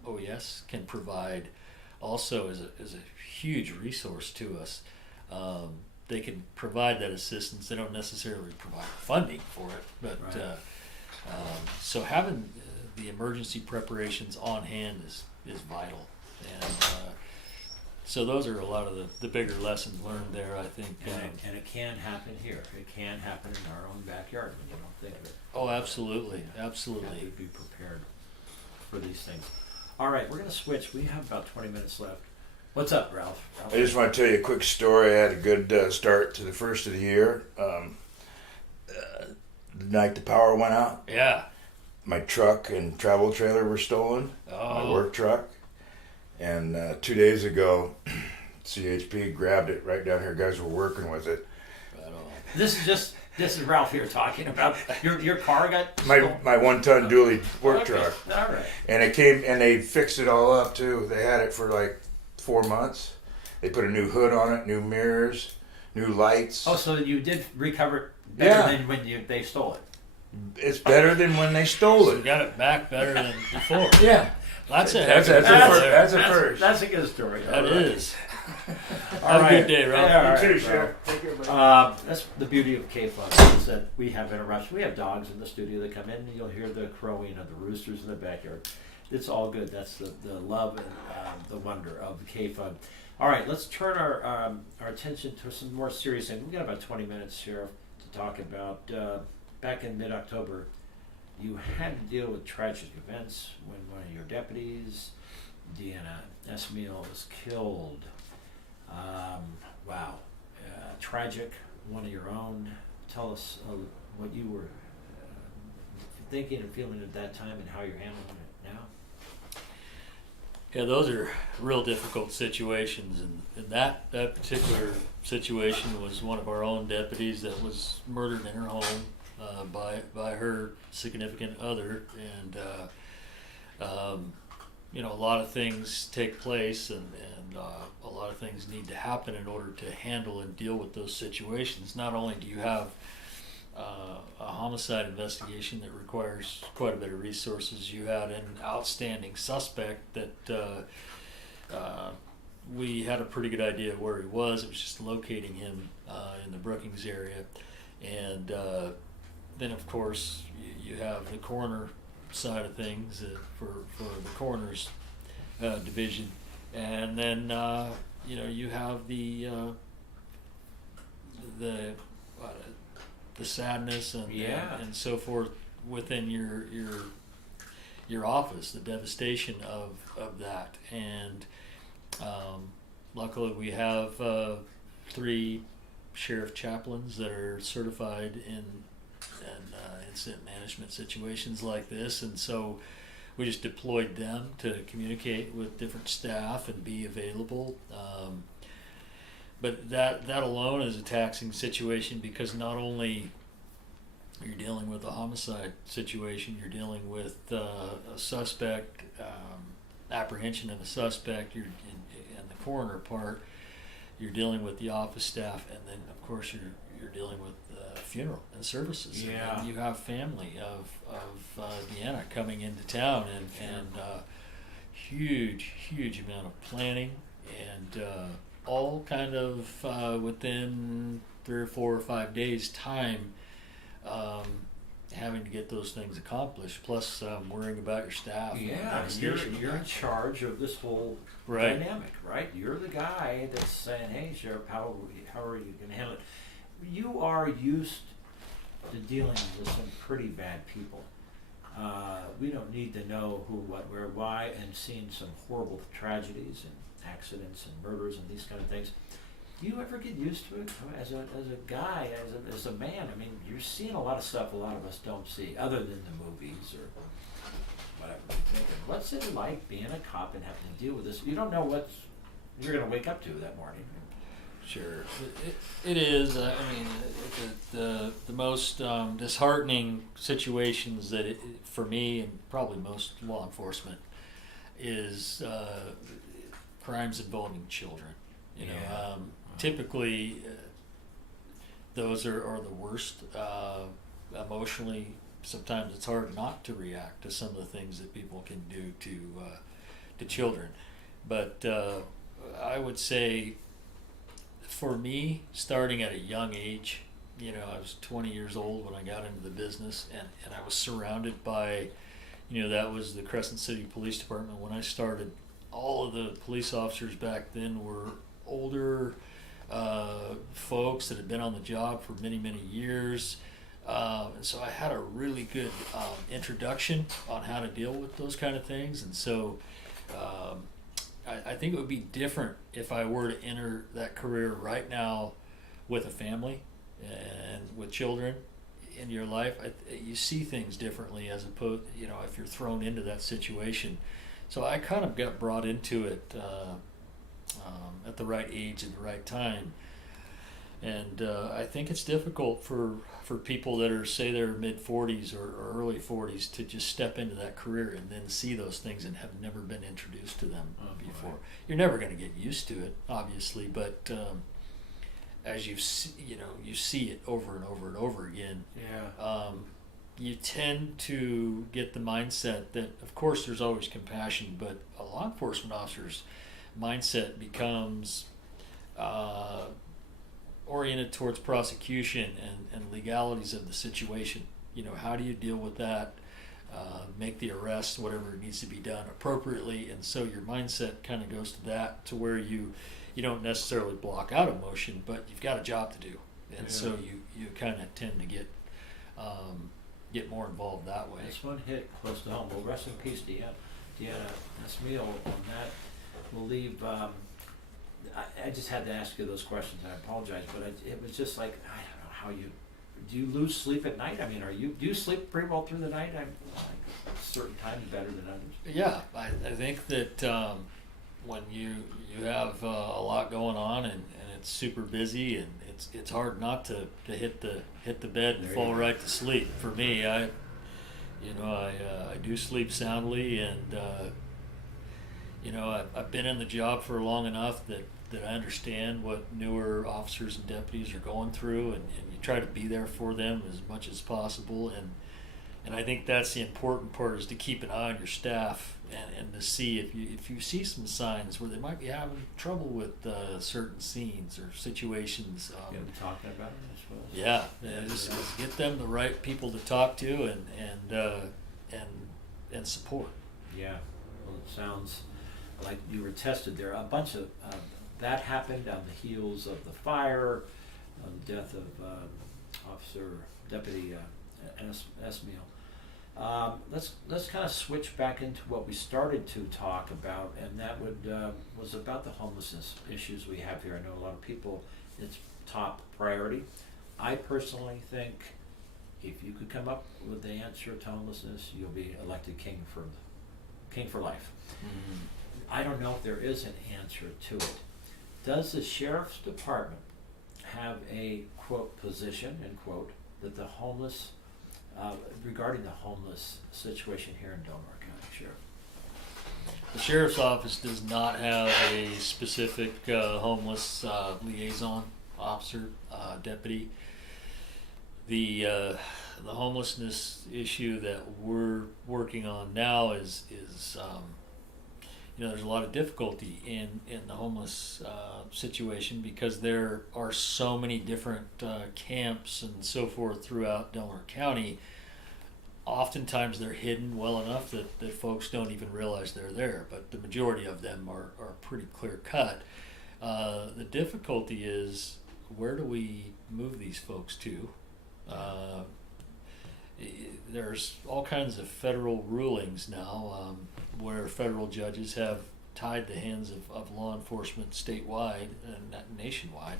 OES can provide also is a huge resource to us. They can provide that assistance. They don't necessarily provide funding for it, but Right. So having the emergency preparations on hand is vital, and so those are a lot of the bigger lessons learned there, I think. And it can happen here. It can happen in our own backyard when you don't think of it. Oh, absolutely, You have absolutely. to be prepared for these things. All right, we're going to switch. We have about 20 minutes left. What's up, Ralph? I just want to tell you a quick story. I had a good start to the first of the year. The night the power went out, Yeah. my truck and travel trailer were stolen, my Oh. work truck. And 2 days ago, CHP grabbed it right down here. Guys were working with it. Right on. This is Ralph here talking about your car got My stolen? 1-ton dually work Okay. truck. All right. And it came, and they fixed it all up too. They had it for like 4 months. They put a new hood on it, new mirrors, new lights. Oh, so you did recover it better Yeah. than when they stole it. It's better than when they stole So you it. got it back better than before. Yeah. That's a That's heck of a a deal first. there. That's a first. That's a good story. That All right. is. All Have a right. good day, Ralph. Yeah, all You right, too, Ralph. Sheriff. Take care, buddy. That's the beauty of K-Fun is that we have interruptions. We have dogs in the studio that come in, and you'll hear the crowing of the roosters in the backyard. It's all good. That's the love and the wonder of K-Fun. All right, let's turn our attention to some more serious things. We've got about 20 minutes, Sheriff, to talk about. Back in mid-October, you had to deal with tragic events when one of your deputies, Deanna Esmiel, was killed. Wow. Tragic, one of your own. Tell us what you were thinking and feeling at that time and how you're handling it now. Yeah, those are real difficult situations, and that particular situation was one of our own deputies that was murdered in her home by her significant other, and you know, a lot of things take place, and a lot of things need to happen in order to handle and deal with those situations. Not only do you have a homicide investigation that requires quite a bit of resources, you had an outstanding suspect that we had a pretty good idea of where he was. It was just locating him in the Brookings area, and then of course you have the coroner side of things for the coroner's division, and then you know, you have the sadness and so forth within your office, the devastation of that, and luckily we have 3 sheriff chaplains that are certified in incident management situations like this, and so we just deployed them to communicate with different staff and be available. But that alone is a taxing situation, because not only you're dealing with a homicide situation, you're dealing with a suspect, apprehension of a suspect, you're in the coroner part, you're dealing with the office staff, and then of course you're dealing with funeral and services. Yeah. And you have family of Deanna coming into town, and huge amount of planning, and all kind of within 3 or 4 or 5 days time, having to get those things accomplished, plus worrying about your staff. Yeah, you're in charge of this whole Right. dynamic, right? You're the guy that's saying, "Hey, Sheriff, how are you going to handle it?" You are used to dealing with some pretty bad people. We don't need to know who, what, where, why, and seeing some horrible tragedies and accidents and murders and these kind of things. Do you ever get used to it as a guy, as a man? I mean, you're seeing a lot of stuff a lot of us don't see, other than the movies or whatever. What's it like being a cop and having to deal with this? You don't know what you're going to wake up to that morning. Sure, it is. I mean, the most disheartening situations that for me, and probably most law enforcement, is crimes involving children. You know, typically those are the worst. Emotionally, sometimes it's hard not to react to some of the things that people can do to children. But I would say, for me, starting at a young age, you know, I was 20 years old when I got into the business, and I was surrounded by, you know, that was the Crescent City Police Department. When I started, all of the police officers back then were older folks that had been on the job for many years. And so I had a really good introduction on how to deal with those kind of things. And so I think it would be different if I were to enter that career right now with a family and with children in your life. You see things differently, as opposed, you know, if you're thrown into that situation. So I kind of got brought into it at the right age and the right time. And I think it's difficult for people that are, say, they're mid-40s or early 40s to just step into that career and then see those things and have never been introduced to them before. Right. You're never going to get used to it, obviously, but as you see it over and over and over again. Yeah. You tend to get the mindset that, of course, there's always compassion, but a law enforcement officer's mindset becomes oriented towards prosecution and legalities of the situation. You know, how do you deal with that? Make the arrest, whatever needs to be done appropriately, and so your mindset kind of goes to that, to where you don't necessarily block out emotion, but you've got a job to do, and so you kind of tend to get more involved that way. This one hit close to home. Well, rest in peace, Deanna Esmiel. On that, we'll leave. I just had to ask you those questions. I apologize, but it was just like, I don't know how you. Do you lose sleep at night? I mean, do you sleep pretty well through the night? Like certain times better than others. Yeah, I think that when you have a lot going on and it's super busy, and it's hard not to hit the bed and fall right to sleep. For me, I do sleep soundly, and I've been in the job for long enough that I understand what newer officers and deputies are going through, and you try to be there for them as much as possible. And I think that's the important part, is to keep an eye on your staff and to see if you see some signs where they might be having trouble with certain scenes or situations. You'll be talking about it, I suppose. Yeah, just get them the right people to talk to and support. Yeah, well, it sounds like you were tested there. A bunch of that happened on the heels of the fire, the death of Deputy Esmiel. Let's kind of switch back into what we started to talk about, and that was about the homelessness issues we have here. I know a lot of people, it's top priority. I personally think if you could come up with the answer to homelessness, you'll be elected king for life. I don't know if there is an answer to it. Does the sheriff's department have a quote position, end quote, that the homeless, regarding the homeless situation here in Delaware County, Sheriff? The sheriff's office does not have a specific homeless liaison officer, deputy. The homelessness issue that we're working on now is there's a lot of difficulty in the homeless situation because there are so many different camps and so forth throughout Delaware County. Oftentimes they're hidden well enough that folks don't even realize they're there, but the majority of them are pretty clear cut. The difficulty is, where do we move these folks to? There's all kinds of federal rulings now where federal judges have tied the hands of law enforcement statewide and nationwide,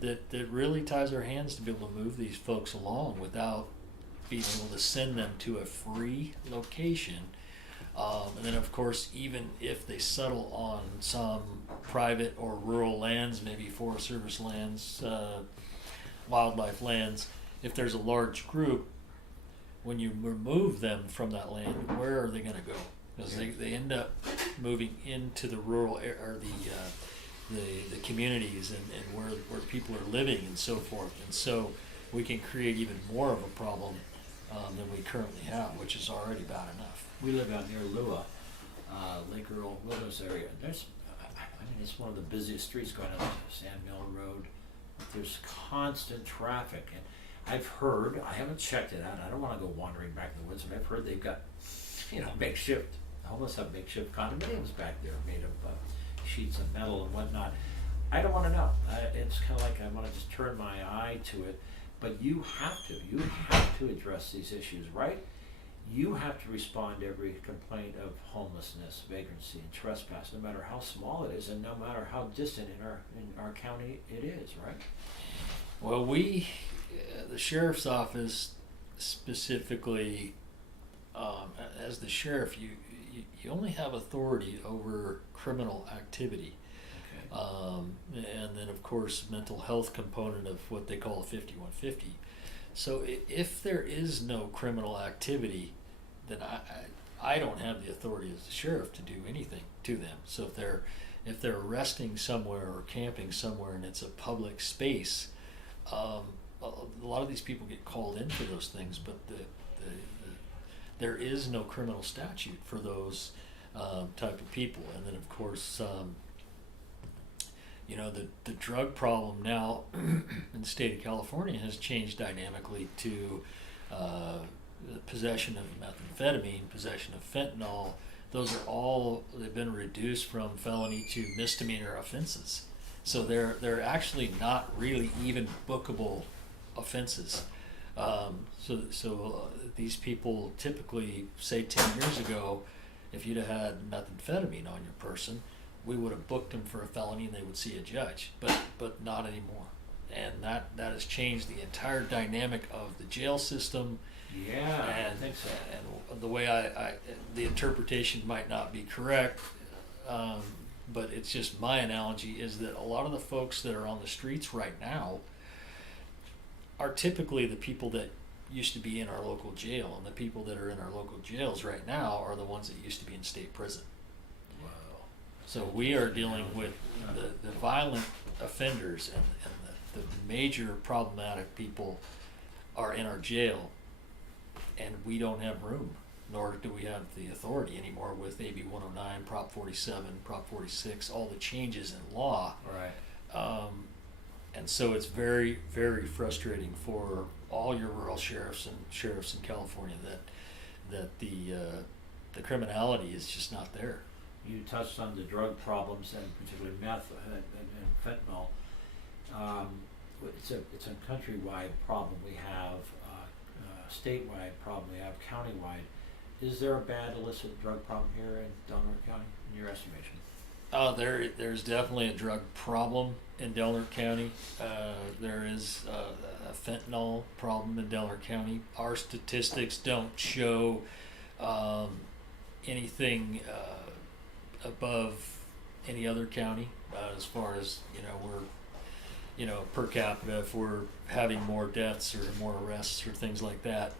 that really ties our hands to be able to move these folks along without being able to send them to a free location. And then of course, even if they settle on some private or rural lands, maybe Forest Service lands, wildlife lands, if there's a large group, when you remove them from that land, where are they going to go? Because they end up moving into the rural or the communities and where people are living and so forth. And so we can create even more of a problem than we currently have, which is already bad enough. We live out near Lua, Lake Earl Wilderness area. There's, it's one of the busiest streets going on Sand Mill Road. There's constant traffic, and I've heard, I haven't checked it out, I don't want to go wandering back in the woods, but I've heard they've got, makeshift, homeless have makeshift condominiums back there made of sheets of metal and whatnot. I don't want to know. It's kind of like I want to just turn my eye to it, but you have to address these issues, right? You have to respond to every complaint of homelessness, vagrancy, and trespass, no matter how small it is and no matter how distant in our county it is, right? Well, the sheriff's office specifically, as the sheriff, you only have authority over criminal activity. Okay. And then of course mental health component of what they call a 5150. So if there is no criminal activity, then I don't have the authority as the sheriff to do anything to them. So if they're resting somewhere or camping somewhere and it's a public space, a lot of these people get called in for those things, but there is no criminal statute for those type of people. And then of course, the drug problem now in the state of California has changed dynamically to the possession of methamphetamine, possession of fentanyl. They've been reduced from felony to misdemeanor offenses. So they're actually not really even bookable offenses. So these people typically, say 10 years ago, if you'd have had methamphetamine on your person, we would have booked them for a felony and they would see a judge, but not anymore. And that has changed the entire dynamic of the jail system. Yeah, and, I think so. And the way the interpretation might not be correct, but it's just my analogy is that a lot of the folks that are on the streets right now are typically the people that used to be in our local jail, and the people that are in our local jails right now are the ones that used to be in state prison. So we are dealing with the violent offenders and the major problematic people are in our jail, and we don't have room, nor do we have the authority anymore with AB 109, Prop 47, Prop 46, all the changes in law. Right. And so it's very, very frustrating for all your rural sheriffs and sheriffs in California that the criminality is just not there. You touched on the drug problems and particularly meth and fentanyl. It's a countrywide problem we have, statewide problem we have, countywide. Is there a bad illicit drug problem here in Delaware County, in your estimation? There's definitely a drug problem in Delaware County. There is a fentanyl problem in Delaware County. Our statistics don't show anything above any other county as far as we're per capita, if we're having more deaths or more arrests or things like that.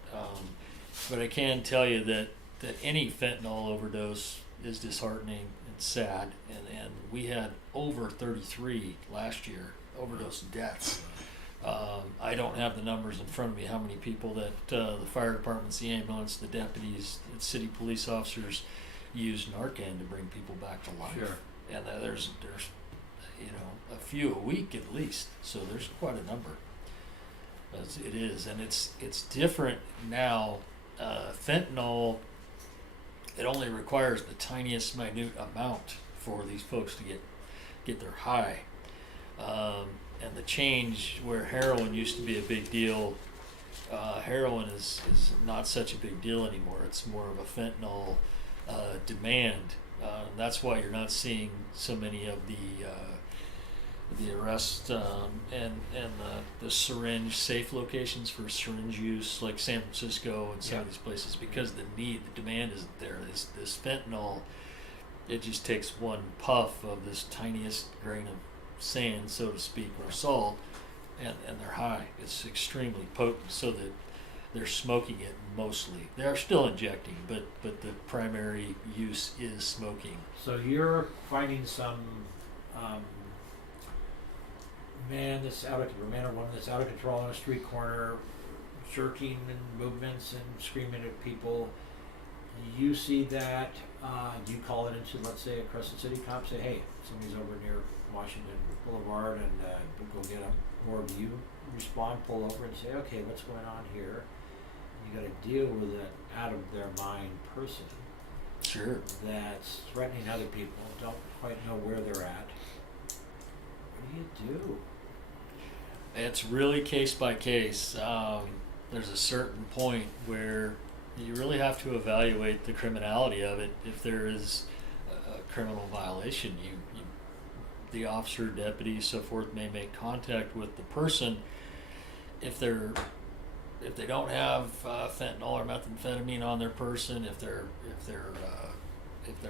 But I can tell you that any fentanyl overdose is disheartening and sad, and we had over 33 last year overdose deaths. I don't have the numbers in front of me how many people that the fire departments, the ambulance, the deputies, the city police officers use Narcan to bring people back to life. Sure. And there's a few a week at least, so there's quite a number. It is, and it's different now. Fentanyl, it only requires the tiniest minute amount for these folks to get their high. And the change where heroin used to be a big deal, heroin is not such a big deal anymore. It's more of a fentanyl demand. That's why you're not seeing so many of the arrests and the syringe safe locations for syringe use, like San Francisco and some of these places, because the demand isn't there. This fentanyl, it just takes one puff of this tiniest grain of sand, so to speak, or salt, and they're high. It's extremely potent, so that they're smoking it mostly. They're still injecting, but the primary use is smoking. So you're finding some man or woman that's out of control on a street corner, jerking and movements and screaming at people. You see that, you call it into, let's say, a Crescent City cop, say, hey, somebody's over near Washington Boulevard, and go get them. Or do you respond, pull over, and say, okay, what's going on here? You got to deal with an out of their mind person. Sure. That's threatening other people, don't quite know where they're at. What do you do? It's really case by case. There's a certain point where you really have to evaluate the criminality of it. If there is a criminal violation, the officer, deputy, so forth, may make contact with the person. If they don't have fentanyl or methamphetamine on their person, if they're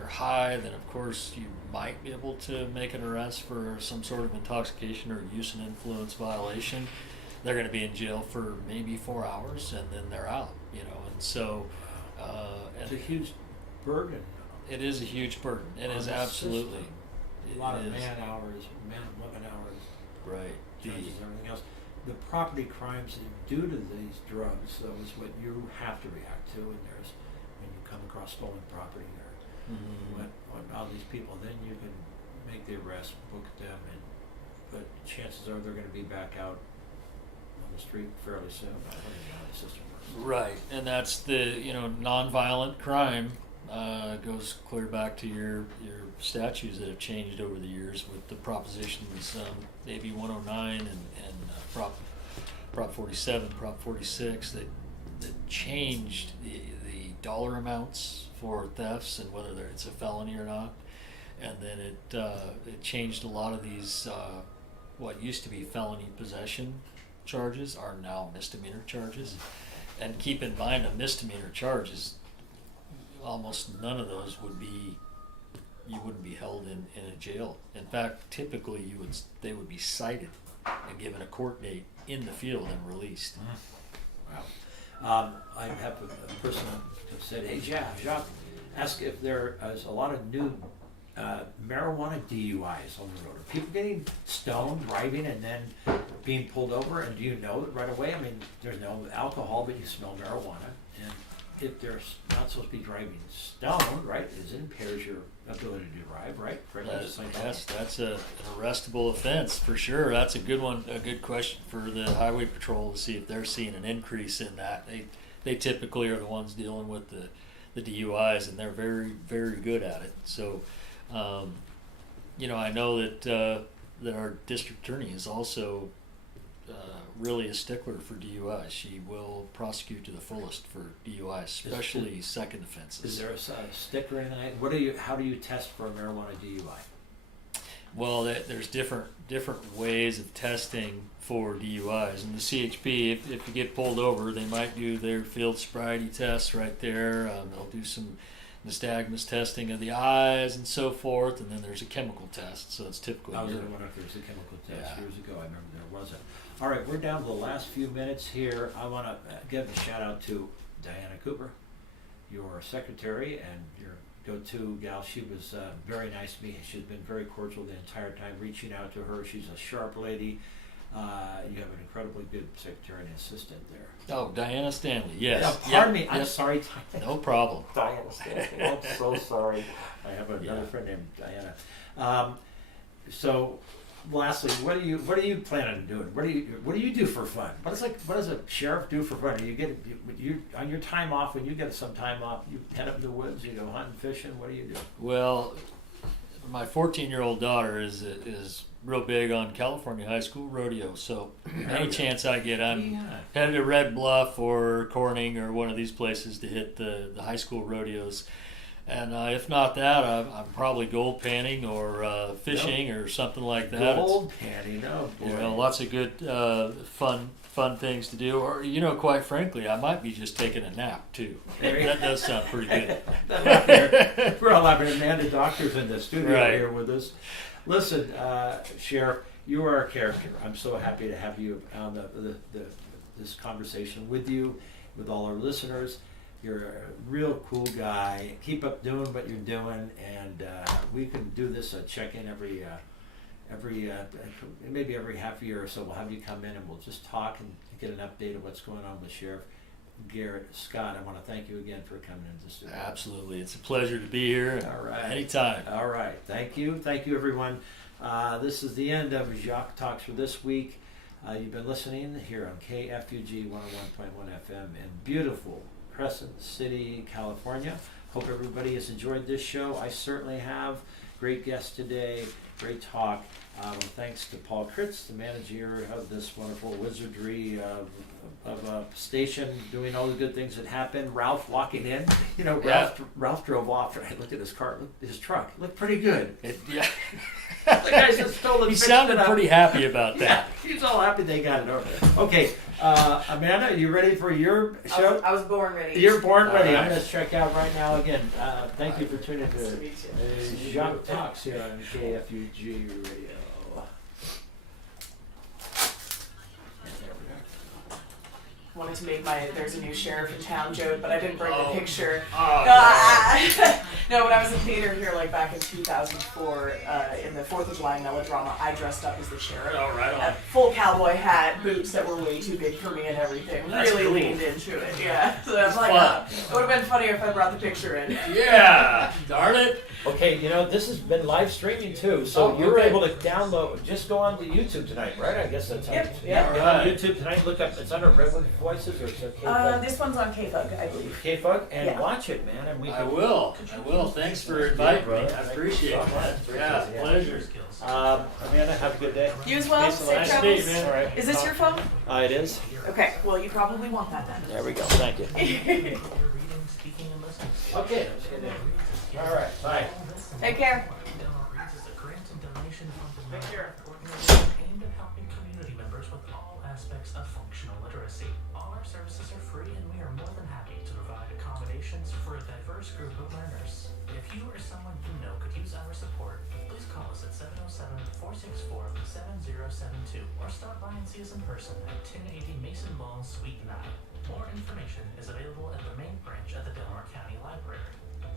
high, then of course you might be able to make an arrest for some sort of intoxication or use and influence violation. They're going to be in jail for maybe 4 hours, and then they're out. And so It's a huge burden. It is a huge burden. It is absolutely. A lot of man and woman hours. Right. Charges, everything else. The property crimes due to these drugs, though, is what you have to react to. And there's when you come across stolen property or what all these people, then you can make the arrest, book them, but chances are they're going to be back out on the street fairly soon. I don't even know how the system works. Right, and that's the nonviolent crime goes clear back to your statutes that have changed over the years with the propositions AB 109 and Prop 47, Prop 46 that changed the dollar amounts for thefts and whether it's a felony or not, and then it changed a lot of these what used to be felony possession charges are now misdemeanor charges. And keep in mind, a misdemeanor charge is almost none of those you wouldn't be held in a jail. In fact, typically they would be cited and given a court date in the field and released. Wow. I have a person that said, hey, Jacques, ask if there is a lot of new marijuana DUIs on the road. Are people getting stoned, driving, and then being pulled over? And do you know it right away? I mean, there's no alcohol, but you smell marijuana. And if they're not supposed to be driving stoned, right, it impairs your ability to drive, right? That's an arrestable offense for sure. That's a good one, a good question for the Highway Patrol to see if they're seeing an increase in that. They typically are the ones dealing with the DUIs, and they're very, very good at it. So, I know that our district attorney is also really a stickler for DUI. She will prosecute to the fullest for DUI, especially second offenses. Is there a sticker in it? How do you test for a marijuana DUI? Well, there's different ways of testing for DUIs. And the CHP, if you get pulled over, they might do their field sobriety tests right there. They'll do some nystagmus testing of the eyes and so forth, and then there's a chemical test. So it's typically. I was wondering if there's a chemical test Yeah. years ago. I remember there wasn't. All right, we're down to the last few minutes here. I want to give a shout out to Diana Cooper, your secretary and your go-to gal. She was very nice to me. She's been very cordial the entire time, reaching out to her. She's a sharp lady. You have an incredibly good secretary and assistant there. Oh, Diana Stanley. Yes. Yeah, pardon me. Yep. I'm sorry. No problem. Diana Stanley. I'm so sorry. I have another friend named Diana. So, lastly, what do you plan on doing? What do you do for fun? What does a sheriff do for fun? You on your time off, when you get some time off, you head up in the woods, you go hunting, fishing. What do you do? Well, my 14-year-old daughter is real big on California high school rodeo. So any chance I get, I'm headed to Red Bluff or Corning or one of these places to hit the high school rodeos. And if not that, I'm probably gold panning or fishing or something like that. Gold panning, oh boy. You know, lots of good fun things to do. Or, quite frankly, I might be just taking a nap too. That does sound pretty good. We're all having Amanda Doctor's in the studio Right. here with us. Listen, Sheriff, you are a character. I'm so happy to have you on this conversation with you, with all our listeners. You're a real cool guy. Keep up doing what you're doing, and we can do this check-in every maybe every half year or so. We'll have you come in and we'll just talk and get an update of what's going on with Sheriff Garrett Scott. I want to thank you again for coming into the studio. Absolutely. It's a pleasure to be here. All right. Anytime. All right. Thank you. Thank you, everyone. This is the end of Jacques Talks for this week. You've been listening here on KFUG 101.1 FM in beautiful Crescent City, California. Hope everybody has enjoyed this show. I certainly have. Great guest today. Great talk. Thanks to Paul Kritz, the manager of this wonderful wizardry of a station, doing all the good things that happen. Ralph walking in. Ralph drove off. Look at his car. His truck. Looked pretty good. Yeah. The guys just stole it. He sounded pretty happy about that. Yeah, he's all happy they got it over. Okay, Amanda, are you ready for your show? I was born ready. You're born ready. All I'm right. going to check out right now again. Thank you for tuning Nice to to meet you. Jacques Talks here on KFUG Radio. Wanted to make there's a new sheriff in town joke, but I didn't bring the picture. Oh, No, when I was in theater here, like back in 2004, in the 4th of July melodrama, I dressed up as the sheriff. All right. A full cowboy hat, boots that were way too big for me and everything. That's Really cool. leaned into it, yeah. So I was like, Fun. it would have been funnier if I brought the picture in. Yeah. Darn it. Okay, this has been live streaming too, so Oh, you were okay. able to download. Just go on to YouTube tonight, right? I guess that's how. Yep. Yeah, All go on right. YouTube tonight. Look up. It's under Redwood Voices or something. This one's on KFUG, I believe. KFUG, and Yeah. watch it, man. And we I can. will. Thanks for inviting me. I appreciate so that. much. Yeah, Yeah. pleasure. Amanda, have a good day. You as well. Peace and Safe light. Nice to meet you, travels. man. All right. Is this your phone? It is. Okay, well, you probably want that then. There we go. Thank you. Okay. All right. Bye. Take care. Take care. Aimed at helping community members with all aspects of functional literacy. All our services are free and we are more than happy to provide accommodations for a diverse group of learners. If you or someone you know could use our support, please call us at 707-464-7072 or stop by and see us in person at 1080 Mason Mall, Suite 9. More information is available at the main branch at the Delaware County Library.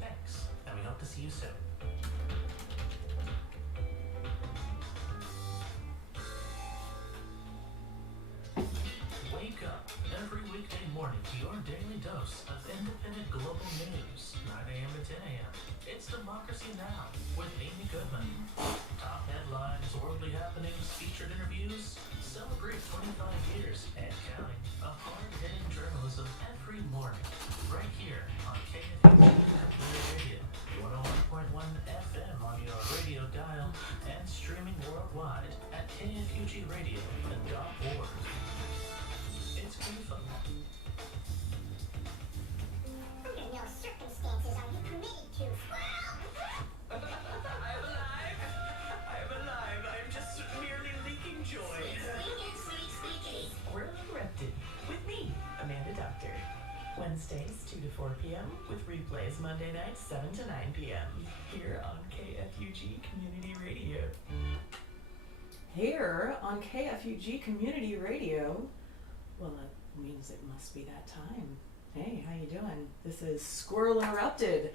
Thanks, and we hope to see you soon. Wake up every weekday morning to your daily dose of independent global news, 9 a.m. to 10 a.m. It's Democracy Now! With Amy Goodman. Top headlines, worldly happenings, featured interviews. Celebrate 25 years and counting of hard-hitting journalism every morning. Right here on KFUG Radio, 101.1 FM on your radio dial and streaming worldwide at KFUGradio.org. It's pretty fun. Under no circumstances are you permitted to. I'm alive! I'm alive! Wednesdays, 2 to 4 p.m., with replays Monday nights, 7 to 9 p.m., here on KFUG Community Radio. Here on KFUG Community Radio. Well, that means it must be that time. Hey, how you doing? This is Squirrel Interrupted,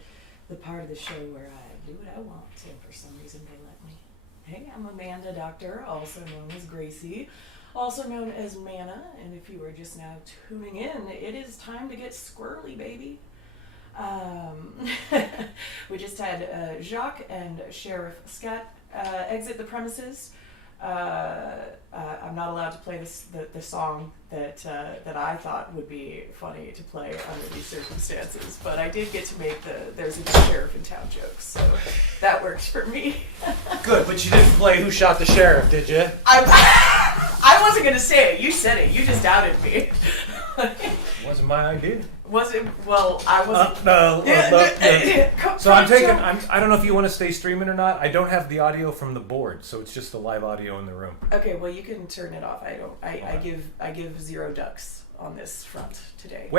the part of the show where I do what I want, and for some reason they let me. Hey, I'm Amanda Doctor, also known as Gracie, also known as Manna, and if you are just now tuning in, it is time to get squirrely, baby. We just had Jacques and Sheriff Scott exit the premises. I'm not allowed to play the song that I thought would be funny to play under these circumstances, but I did get to make there's a sheriff in town jokes, so that works for me. Good, but you didn't play Who Shot the Sheriff, did you? I wasn't gonna say it. You said it. You just doubted me. Wasn't my idea. Was it? Well, I wasn't. No. So I'm I don't know if you want to stay streaming or not. I don't have the audio from the board, so it's just the live audio in the room. Okay, well you can turn it off. I give 0 ducks on this front today. Wait.